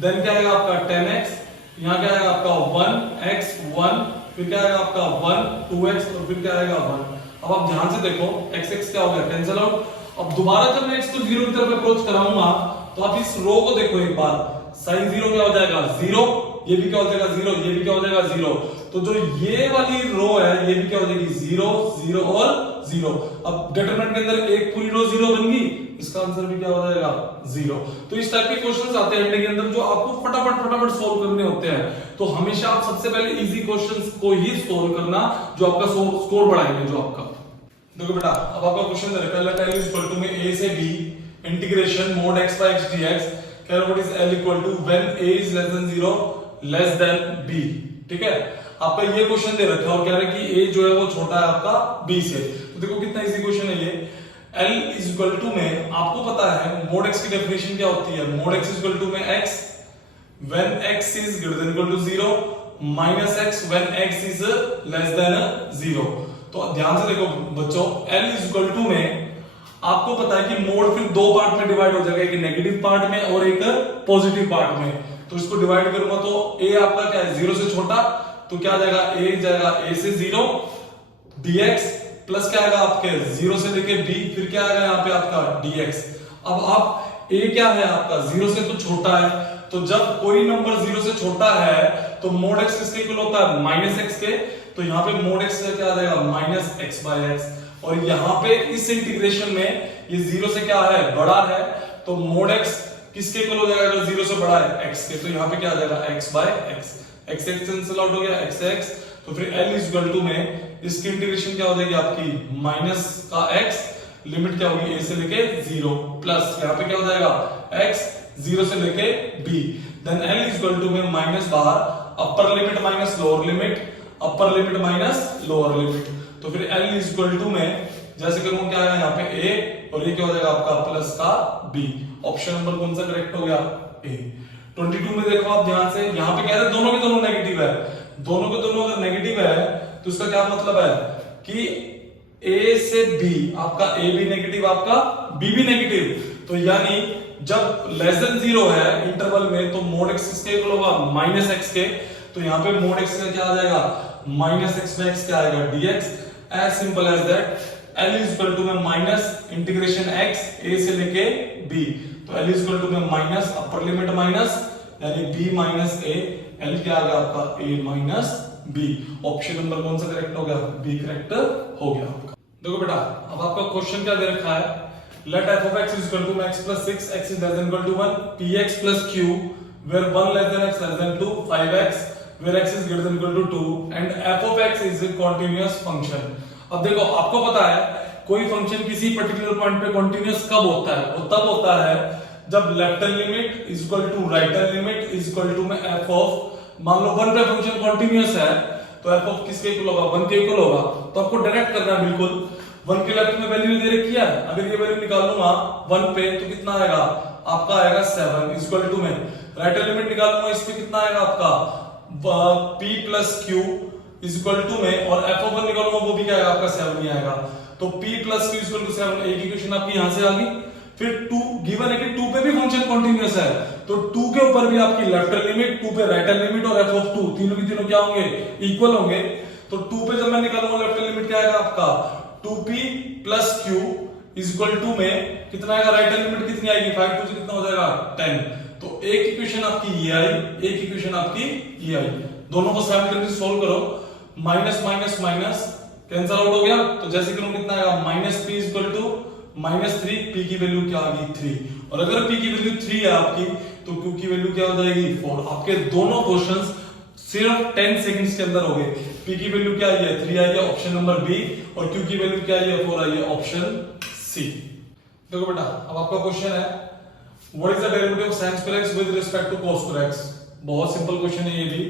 देन क्या आएगा आपका tan x, यहाँ क्या आएगा आपका 1x 1, फिर क्या आएगा आपका 1 2x और फिर क्या आएगा 1। अब आप ध्यान से देखो, x x क्या हो गया, कैंसिल आउट। अब दोबारा जब मैं x को 0 की तरफ अप्रोच कराऊंगा, तो आप इस रो को देखो एक बार, sin 0 क्या हो जाएगा, 0, ये भी क्या हो जाएगा 0, ये भी क्या हो जाएगा 0। तो जो ये वाली रो है, ये भी क्या हो जाएगी 0 0 और 0। अब डिटरमिनेंट के अंदर एक पूरी रो 0 बन गई, इसका आंसर भी क्या हो जाएगा 0। तो इस टाइप के क्वेश्चंस आते हैं एंड के अंदर, जो आपको फटाफट सोल्व करने होते हैं। तो हमेशा आप सबसे पहले इजी क्वेश्चंस को ही सोल्व करना, जो आपका स्कोर बढ़ाएंगे। जो आपका देखो बेटा, अब आपका क्वेश्चन दे रखा है, लेट l इक्वल टू में a से b integration mod x by x dx, कह रहा है what is l equal to when a is less than 0 less than b। ठीक है, आपका ये क्वेश्चन दे रखा है और कह रहा है कि a जो है वो छोटा है आपका b से। तो देखो कितना इजी क्वेश्चन है ये। l इज इक्वल टू में आपको पता है mod x की डेफिनेशन क्या होती है, mod x is equal to में x when x is greater than equal to 0 minus x when x is less than 0। तो ध्यान से देखो बच्चों, l इज इक्वल टू में आपको पता है कि मोड फिर दो पार्ट में डिवाइड हो जाएगा, एक नेगेटिव पार्ट में और एक पॉजिटिव पार्ट में। तो इसको डिवाइड करूंगा तो a आपका क्या है, 0 से छोटा, तो क्या आ जाएगा, a जाएगा a से 0 dx प्लस क्या आएगा आपके 0 से लेके b, फिर क्या आएगा यहाँ पे आपका dx। अब आप a क्या है आपका 0 से तो छोटा है, तो जब कोई नंबर 0 से छोटा है तो मोड x किसके इक्वल होता है, माइनस x के। तो यहाँ पे मोड x से क्या आ जाएगा, माइनस x बाय x। और यहाँ पे इस इंटीग्रेशन में ये 0 से क्या है, बड़ा है, तो मोड x किसके इक्वल हो जाएगा, अगर 0 से बड़ा है x के। तो यहाँ पे क्या आ जाएगा x by x, x x cancel out हो गया, x x। तो फिर l इज इक्वल टू में इसकी इंटीग्रेशन क्या हो जाएगी आपकी, माइनस का x, लिमिट क्या होगी a से लेके 0 प्लस यहाँ पे क्या हो जाएगा x 0 से लेके b, then l is equal to में माइनस बाहर, upper limit minus lower limit, upper limit minus lower limit. तो फिर l इज इक्वल टू में जैसे करूं क्या आएगा यहाँ पे a और ये क्या हो जाएगा आपका प्लस का b। ऑप्शन नंबर कौन सा करेक्ट हो गया, a। 22 में देखो आप ध्यान से, यहाँ पे कह रहे हैं दोनों के दोनों नेगेटिव है, दोनों के दोनों अगर नेगेटिव है तो इसका क्या मतलब है कि a से b, आपका a भी नेगेटिव आपका b भी नेगेटिव। तो यानी जब लेस देन 0 है इंटरवल में, तो मोड x किसके इक्वल होगा, माइनस x के। तो यहाँ पे मोड x का क्या आ जाएगा, माइनस x में x क्या आएगा dx, as simple as that. l is equal to में माइनस इंटीग्रेशन x a से लेके b, तो l इज इक्वल टू में माइनस अपर लिमिट माइनस यानी b माइनस a, l क्या आ गया आपका a minus b। Option number कौन सा करेक्ट हो गया, b करेक्ट हो गया आपका। देखो बेटा, अब आपका क्वेश्चन क्या दे रखा है, let f of x is equal to x plus 6, x is less than equal to 1, px plus q, where 1 less than x less than 2, 5x, where x is greater than equal to 2, and f of x is a continuous function। अब देखो आपको पता है कोई function किसी particular point पे continuous कब होता है, वो तब होता है जब left hand limit is equal to right hand limit is equal to में f ऑफ, मान लो 1 पे फंक्शन कंटीन्यूअस है तो f ऑफ किसके इक्वल होगा, 1 के इक्वल होगा। तो आपको डायरेक्ट करना है बिल्कुल, 1 के लेफ्ट में वैल्यू दे रखी है, अगर ये वैल्यू निकाल लूंगा 1 पे तो कितना आएगा आपका, आएगा 7 इज इक्वल टू में राइट हैंड लिमिट निकाल लूंगा, इस पे कितना आएगा आपका p plus q is equal to में, और f ऑफ 1 निकालूंगा वो भी क्या आएगा आपका 7 ही आएगा। तो p plus q is equal to 7, एक इक्वेशन आपकी यहां से आ गई। फिर 2 गिवन है कि 2 पे भी फंक्शन कंटीन्यूअस है, तो 2 के ऊपर भी आपकी लेफ्ट हैंड लिमिट, 2 पे राइट हैंड लिमिट और f ऑफ 2 तीनों की तीनों क्या होंगे, इक्वल होंगे। तो 2 पे जब मैं निकालूंगा लेफ्ट हैंड लिमिट क्या आएगा आपका 2p plus q is equal to में कितना आएगा, राइट हैंड लिमिट कितनी आएगी 5 2 से कितना हो जाएगा 10। तो एक इक्वेशन आपकी ये आई, एक इक्वेशन आपकी ये आई, दोनों को साइमल्टेनियसली सोल्व करो, minus minus minus cancel out हो गया। तो जैसे करूं कितना आएगा, minus p is equal to minus 3, p की वैल्यू क्या आ गई 3, और अगर p की वैल्यू 3 है आपकी तो q की वैल्यू क्या हो जाएगी 4। आपके दोनों क्वेश्चंस सिर्फ 10 सेकंड्स के अंदर हो गए। पी की वैल्यू क्या आई है 3 आई है ऑप्शन नंबर बी, और क्यू की वैल्यू क्या आई है 4 आई है ऑप्शन सी। देखो बेटा अब आपका क्वेश्चन है what is the derivative of sin square x with respect to cos square x। बहुत सिंपल क्वेश्चन है ये भी।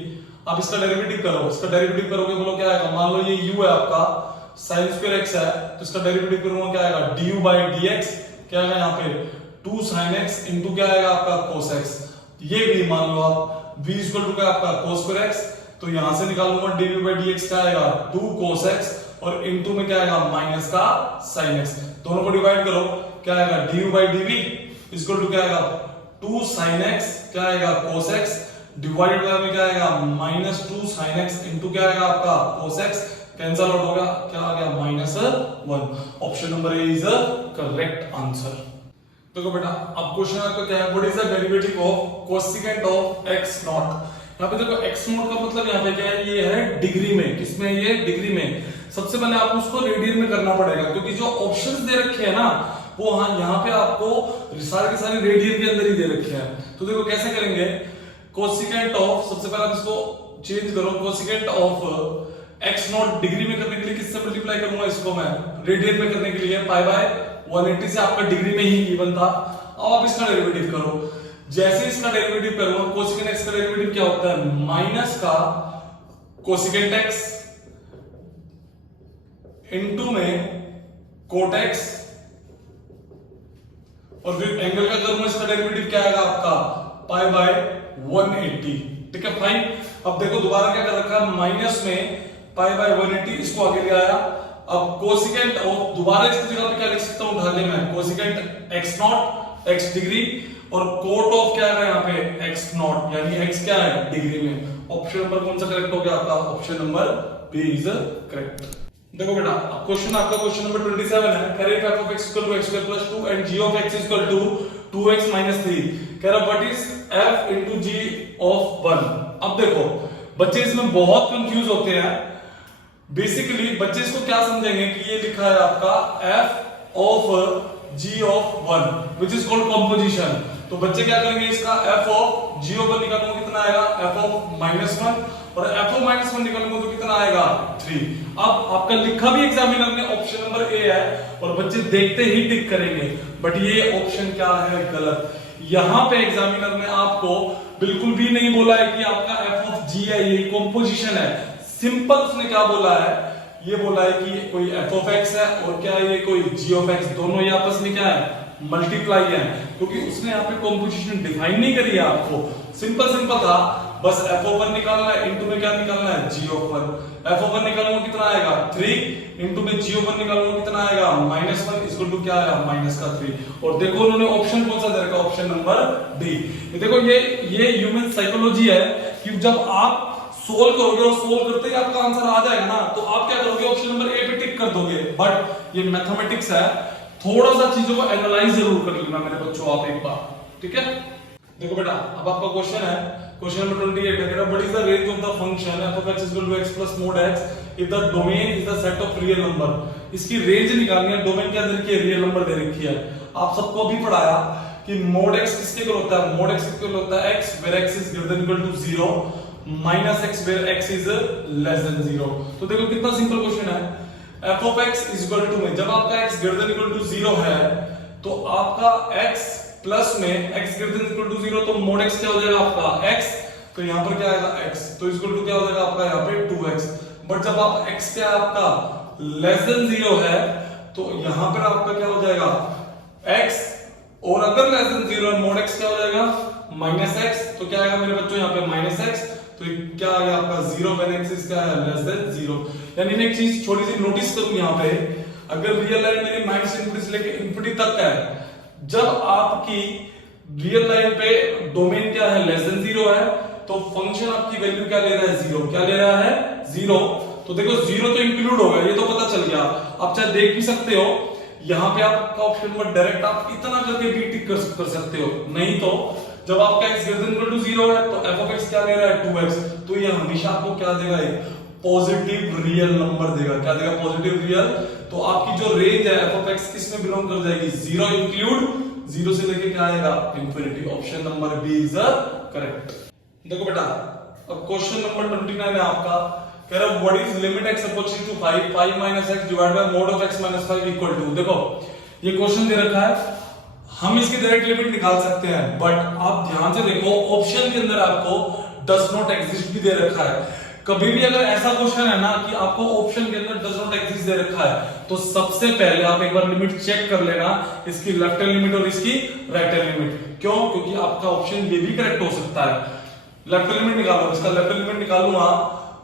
अब इसका डेरिवेटिव करो, इसका डेरिवेटिव करोगे बोलो क्या आएगा, मान लो ये u है आपका, sin स्क्वायर x है तो इसका डेरिवेटिव करूंगा क्या आएगा du by dx, क्या आएगा यहाँ पे 2 sin x इंटू क्या आएगा आपका cos x। ये भी मान लो आप v इक्वल टू क्या आपका cos स्क्वायर x, तो यहां से निकालूंगा du by dx क्या आएगा 2 cos x और इंटू में क्या आएगा माइनस का sin x। दोनों को डिवाइड करो क्या आएगा du by dv equal to क्या आएगा 2 sin x क्या आएगा cos x डिवाइडेड बाय में क्या आएगा माइनस 2 sin x इंटू क्या आएगा आपका cos x, कैंसल आउट होगा क्या आ गया -1। Option number A is the correct answer. देखो बेटा अब क्वेश्चन आपका क्या है what is the derivative of cosecant of x not. यहाँ पे देखो x नॉट का मतलब यहाँ पे क्या है, ये है डिग्री में, किसमें ये डिग्री में। सबसे पहले आपको उसको रेडियन में करना पड़ेगा क्योंकि जो ऑप्शंस दे रखे हैं ना वो यहाँ पे आपको सारे के सारे रेडियन के अंदर ही दे रखे हैं। तो देखो कैसे करेंगे, कोसेकेंट ऑफ, सबसे पहले आप इसको चेंज करो, cosecant of x not degree में करने के लिए किससे मल्टीप्लाई करूंगा इसको मैं, रेडियन में करने के लिए पाई बाय 180 से आपका डिग्री में ही गिवन था। अब आप इसका डेरिवेटिव करो, जैसे इसका डेरिवेटिव करूंगा कोसेकेंट x का डेरिवेटिव क्या होता है माइनस का कोसेकेंट x इनटू में कोट x, और फिर एंगल का करूंगा इसका डेरिवेटिव क्या आएगा आपका पाई बाय 180। ठीक है फाइन। अब देखो दोबारा क्या कर रखा है माइनस में पाई बाय 180, इसको आगे ले आया। अब कोसेकेंट ऑफ, दोबारा इसकी जगह पे क्या लिख सकता हूं उठा के मैं, cosecant x not x degree और कोट ऑफ क्या है यहाँ पे x नॉट, यानी x क्या है डिग्री में। ऑप्शन नंबर कौन सा करेक्ट हो गया आपका, option number B is correct. देखो बेटा अब क्वेश्चन आपका क्वेश्चन नंबर 27 है, कह रहे f of x equal to x square plus 2 and g of x equal to 2x minus 3, कह रहा what is f into g of 1। अब देखो बच्चे इसमें बहुत कंफ्यूज होते हैं। बेसिकली बच्चे इसको क्या समझेंगे कि ये लिखा है आपका f of g of 1 which is called composition। तो बच्चे क्या करेंगे इसका f of g of 1 निकालूंगा कितना आएगा f of -1, और f of -1 निकालूंगा तो कितना आएगा 3। अब आपका लिखा भी एग्जामिनर ने ऑप्शन नंबर ए है और बच्चे देखते ही टिक करेंगे, बट ये ऑप्शन क्या है गलत। यहां पे एग्जामिनर ने आपको बिल्कुल भी नहीं बोला है कि आपका f of g है, ये कंपोजिशन है। सिंपल उसने क्या बोला है, ये बोला है कि कोई f of x है और क्या है ये कोई g of x, दोनों ये आपस में क्या है मल्टीप्लाई है, क्योंकि उसने यहाँ पे कंपोजिशन डिफाइन नहीं करी है आपको। सिंपल था, बस f of 1 निकालना है, इनटू में क्या निकालना है g of 1। f of 1 निकालूंगा कितना आएगा 3, इनटू में g of 1 निकालूंगा कितना आएगा -1 इक्वल टू क्या आएगा -3। और देखो उन्होंने ऑप्शन कौन सा दे रखा, ऑप्शन नंबर डी। देखो ये ह्यूमन साइकोलॉजी है कि जब आप सोल्व करोगे और सोल्व करते ही आपका आंसर आ जाएगा ना तो आप क्या करोगे ऑप्शन नंबर ए पे टिक कर दोगे। बट ये मैथमेटिक्स है, थोड़ा सा चीजों को एनालाइज जरूर कर लेना मेरे बच्चों आप एक बार, ठीक है। देखो बेटा अब आपका क्वेश्चन है, क्वेश्चन नंबर 28 है, what is the range of the function f of x equal to x plus mod x if the domain is the set of real number. इसकी रेंज निकालनी है, डोमेन क्या दे रखी है रियल नंबर दे रखी है। आप सबको अभी पढ़ाया कि mod x किसके इक्वल होता है, mod x किसके इक्वल होता है x where x is greater than equal to 0 minus x where x is less than 0। तो देखो कितना सिंपल क्वेश्चन है, f of x is equal to में जब आपका x greater than equal to 0 है तो आपका x प्लस में x greater than equal to 0 तो mod x क्या हो जाएगा आपका x, तो यहाँ पर क्या आएगा x, तो इक्वल टू क्या हो जाएगा आपका यहाँ पे 2x। बट जब आप x क्या है आपका लेस देन 0 है तो यहाँ पर आपका क्या हो जाएगा x, और अगर लेस देन 0 है mod x क्या हो जाएगा -x, तो क्या आएगा मेरे बच्चों यहाँ पे -x, तो क्या आ गया आपका 0 when x is क्या है लेस देन 0। यानी मैं एक चीज छोटी सी नोटिस करूं यहाँ पे, अगर रियल लाइन मेरी माइनस इनफिनिटी से लेके इनफिनिटी तक है, जब आपकी रियल लाइन पे डोमेन क्या है लेस देन 0 है तो फंक्शन आपकी वैल्यू क्या ले रहा है 0, क्या ले रहा है 0। तो देखो 0 तो इंक्लूड होगा, ये तो पता चल गया। आप चाहे देख भी सकते हो यहाँ पे आपका ऑप्शन नंबर डायरेक्ट आप इतना करके भी टिक कर सकते हो, नहीं तो जब आपका x greater than equal to 0 है तो f of x क्या ले रहा है 2x, तो ये हमेशा आपको क्या देगा एक पॉजिटिव रियल नंबर देगा, क्या देगा पॉजिटिव रियल। तो आपकी जो रेंज है f of x किस में बिलोंग कर जाएगी 0 इंक्लूड, 0 से लेके क्या आएगा infinity. Option number B is correct. देखो बेटा अब क्वेश्चन नंबर 29 है आपका, कह रहा है what is limit x approaching to 5 5 minus x divide by mod of x minus 5 equal to. देखो ये क्वेश्चन दे रखा है, हम इसकी डायरेक्ट लिमिट निकाल सकते हैं, बट आप ध्यान से देखो ऑप्शन के अंदर आपको डज नॉट एग्जिस्ट भी दे रखा है। कभी भी अगर ऐसा क्वेश्चन है ना कि आपको ऑप्शन के अंदर डज नॉट एग्जिस्ट दे रखा है, तो सबसे पहले आप एक बार लिमिट चेक कर लेना, इसकी लेफ्ट हैंड लिमिट और इसकी राइट हैंड लिमिट। क्यों? क्योंकि आपका ऑप्शन ये भी करेक्ट हो सकता है। लेफ्ट हैंड लिमिट निकालो, इसका लेफ्ट हैंड लिमिट निकालूंगा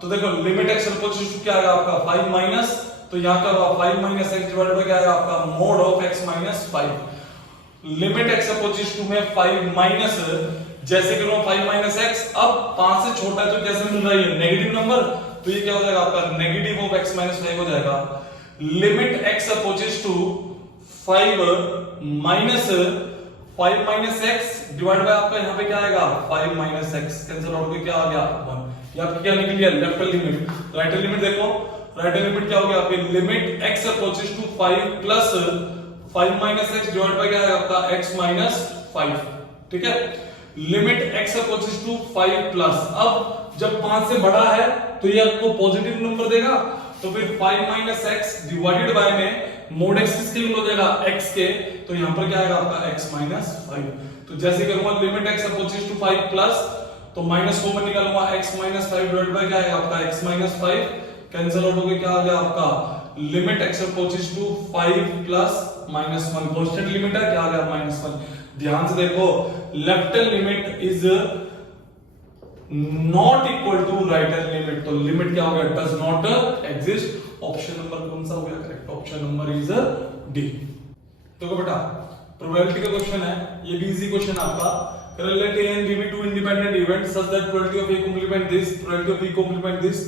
तो देखो लिमिट x अप्रोचेस टू क्या आएगा आपका 5 माइनस, तो यहां का 5 माइनस x डिवाइडेड बाय क्या आएगा आपका mod of x minus 5। Limit x approaches to में 5 माइनस, जैसे कि 5 माइनस x, अब 5 से छोटा है तो कैसे मिल रहा है नेगेटिव नंबर, तो ये क्या हो जाएगा आपका नेगेटिव ऑफ x माइनस 5 हो जाएगा। Limit x approaches to 5 minus 5 minus x divide by आपका यहाँ पे क्या आएगा 5 माइनस x, कैंसिल आउट करके क्या आ गया 1। ये आपकी क्या निकली है left hand limit. Right hand limit देखो, राइट हैंड लिमिट क्या हो गया आपकी limit x approaches to 5 plus 5 minus x divide by क्या आएगा आपका x माइनस 5। ठीक है, limit x approaches to 5 plus, अब जब 5 से बड़ा है तो ये आपको पॉजिटिव नंबर देगा, तो फिर 5 माइनस x डिवाइडेड बाय में मोड x किसके इक्वल हो जाएगा x के, तो यहां पर क्या आएगा आपका x माइनस 5। तो जैसे करूंगा limit x approaches to 5 plus, तो माइनस कॉमन निकालूंगा x माइनस 5 डिवाइडेड बाय क्या आएगा आपका x माइनस 5, कैंसिल आउट होकर क्या आ गया आपका limit x approaches to 5 plus minus 1, constant limit है क्या आ गया माइनस 1। ध्यान से देखो left hand limit is not equal to right hand limit, तो लिमिट क्या हो गया does not exist. Option number कौन सा हो गया correct, option number is D. तो बेटा प्रोबेबिलिटी का क्वेश्चन है, ये भी इजी क्वेश्चन आपका। Let A and B be two independent events such that probability of A complement this, probability of B complement this,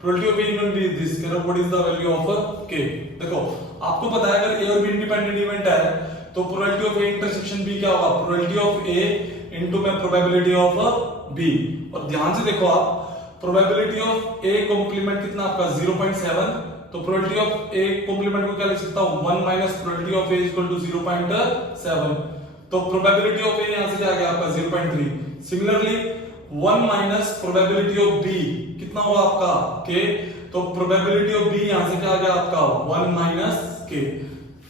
probability of A union B is this. What is the value of K? देखो आपको पता है अगर A और B independent event है तो probability of A intersection B क्या होगा, प्रोबेबिलिटी ऑफ A इनटू में प्रोबेबिलिटी ऑफ B। और ध्यान से देखो आप प्रोबेबिलिटी ऑफ A कॉम्प्लीमेंट कितना आपका 0.7, तो प्रोबेबिलिटी ऑफ A कॉम्प्लीमेंट को क्या लिख सकता हूं 1 minus probability of A equal to 0.7, तो प्रोबेबिलिटी ऑफ A यहां से क्या आ गया आपका 0.3। Similarly 1 minus probability of B कितना हुआ आपका K, तो प्रोबेबिलिटी ऑफ B यहां से क्या आ गया आपका 1 माइनस K।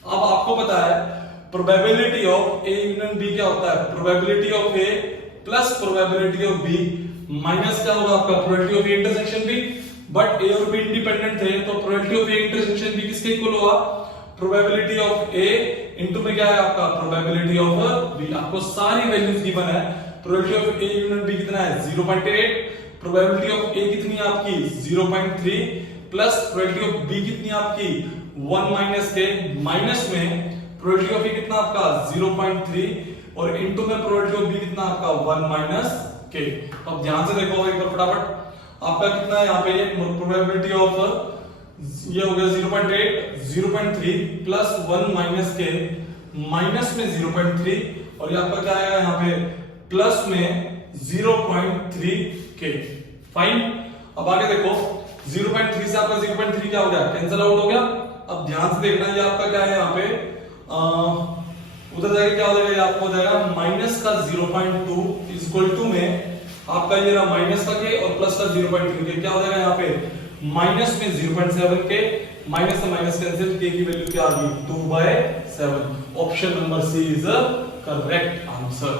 अब आपको पता है probability of A union B क्या होता है, probability of A plus probability of B minus क्या होगा आपका probability of A intersection B, but A और B इंडिपेंडेंट थे तो probability of A intersection B किसके इक्वल होगा, प्रोबेबिलिटी ऑफ A इनटू में क्या है आपका प्रोबेबिलिटी ऑफ B। आपको सारी वैल्यूज गिवन है, probability of A union B कितना है 0.8, प्रोबेबिलिटी ऑफ A कितनी है आपकी 0.3 प्लस प्रोबेबिलिटी ऑफ B कितनी है आपकी 1 माइनस K, माइनस में प्रोबेबिलिटी ऑफ A कितना आपका 0.3 और इनटू में प्रोबेबिलिटी ऑफ B कितना आपका 1 माइनस K। तो अब ध्यान से देखो एक बार फटाफट, आपका कितना है यहाँ पे प्रोबेबिलिटी ऑफ ये हो गया 0.8 0.3 प्लस 1 माइनस K, माइनस में 0.3 और ये आपका क्या आएगा यहाँ पे प्लस में 0.3 K। फाइन, अब आगे देखो 0.3 से आपका 0.3 क्या हो गया कैंसिल आउट हो गया। अब ध्यान से देखना ये आपका क्या है यहाँ पे उधर जाके क्या हो जाएगा, ये आपको हो जाएगा माइनस का 0.2 इक्वल टू में आपका ये रहा माइनस का K और प्लस का 0.3 K, क्या हो जाएगा यहाँ पे माइनस में 0.7 K, माइनस से माइनस कैंसिल, K की वैल्यू क्या आ गई 2/7। Option number C is correct answer.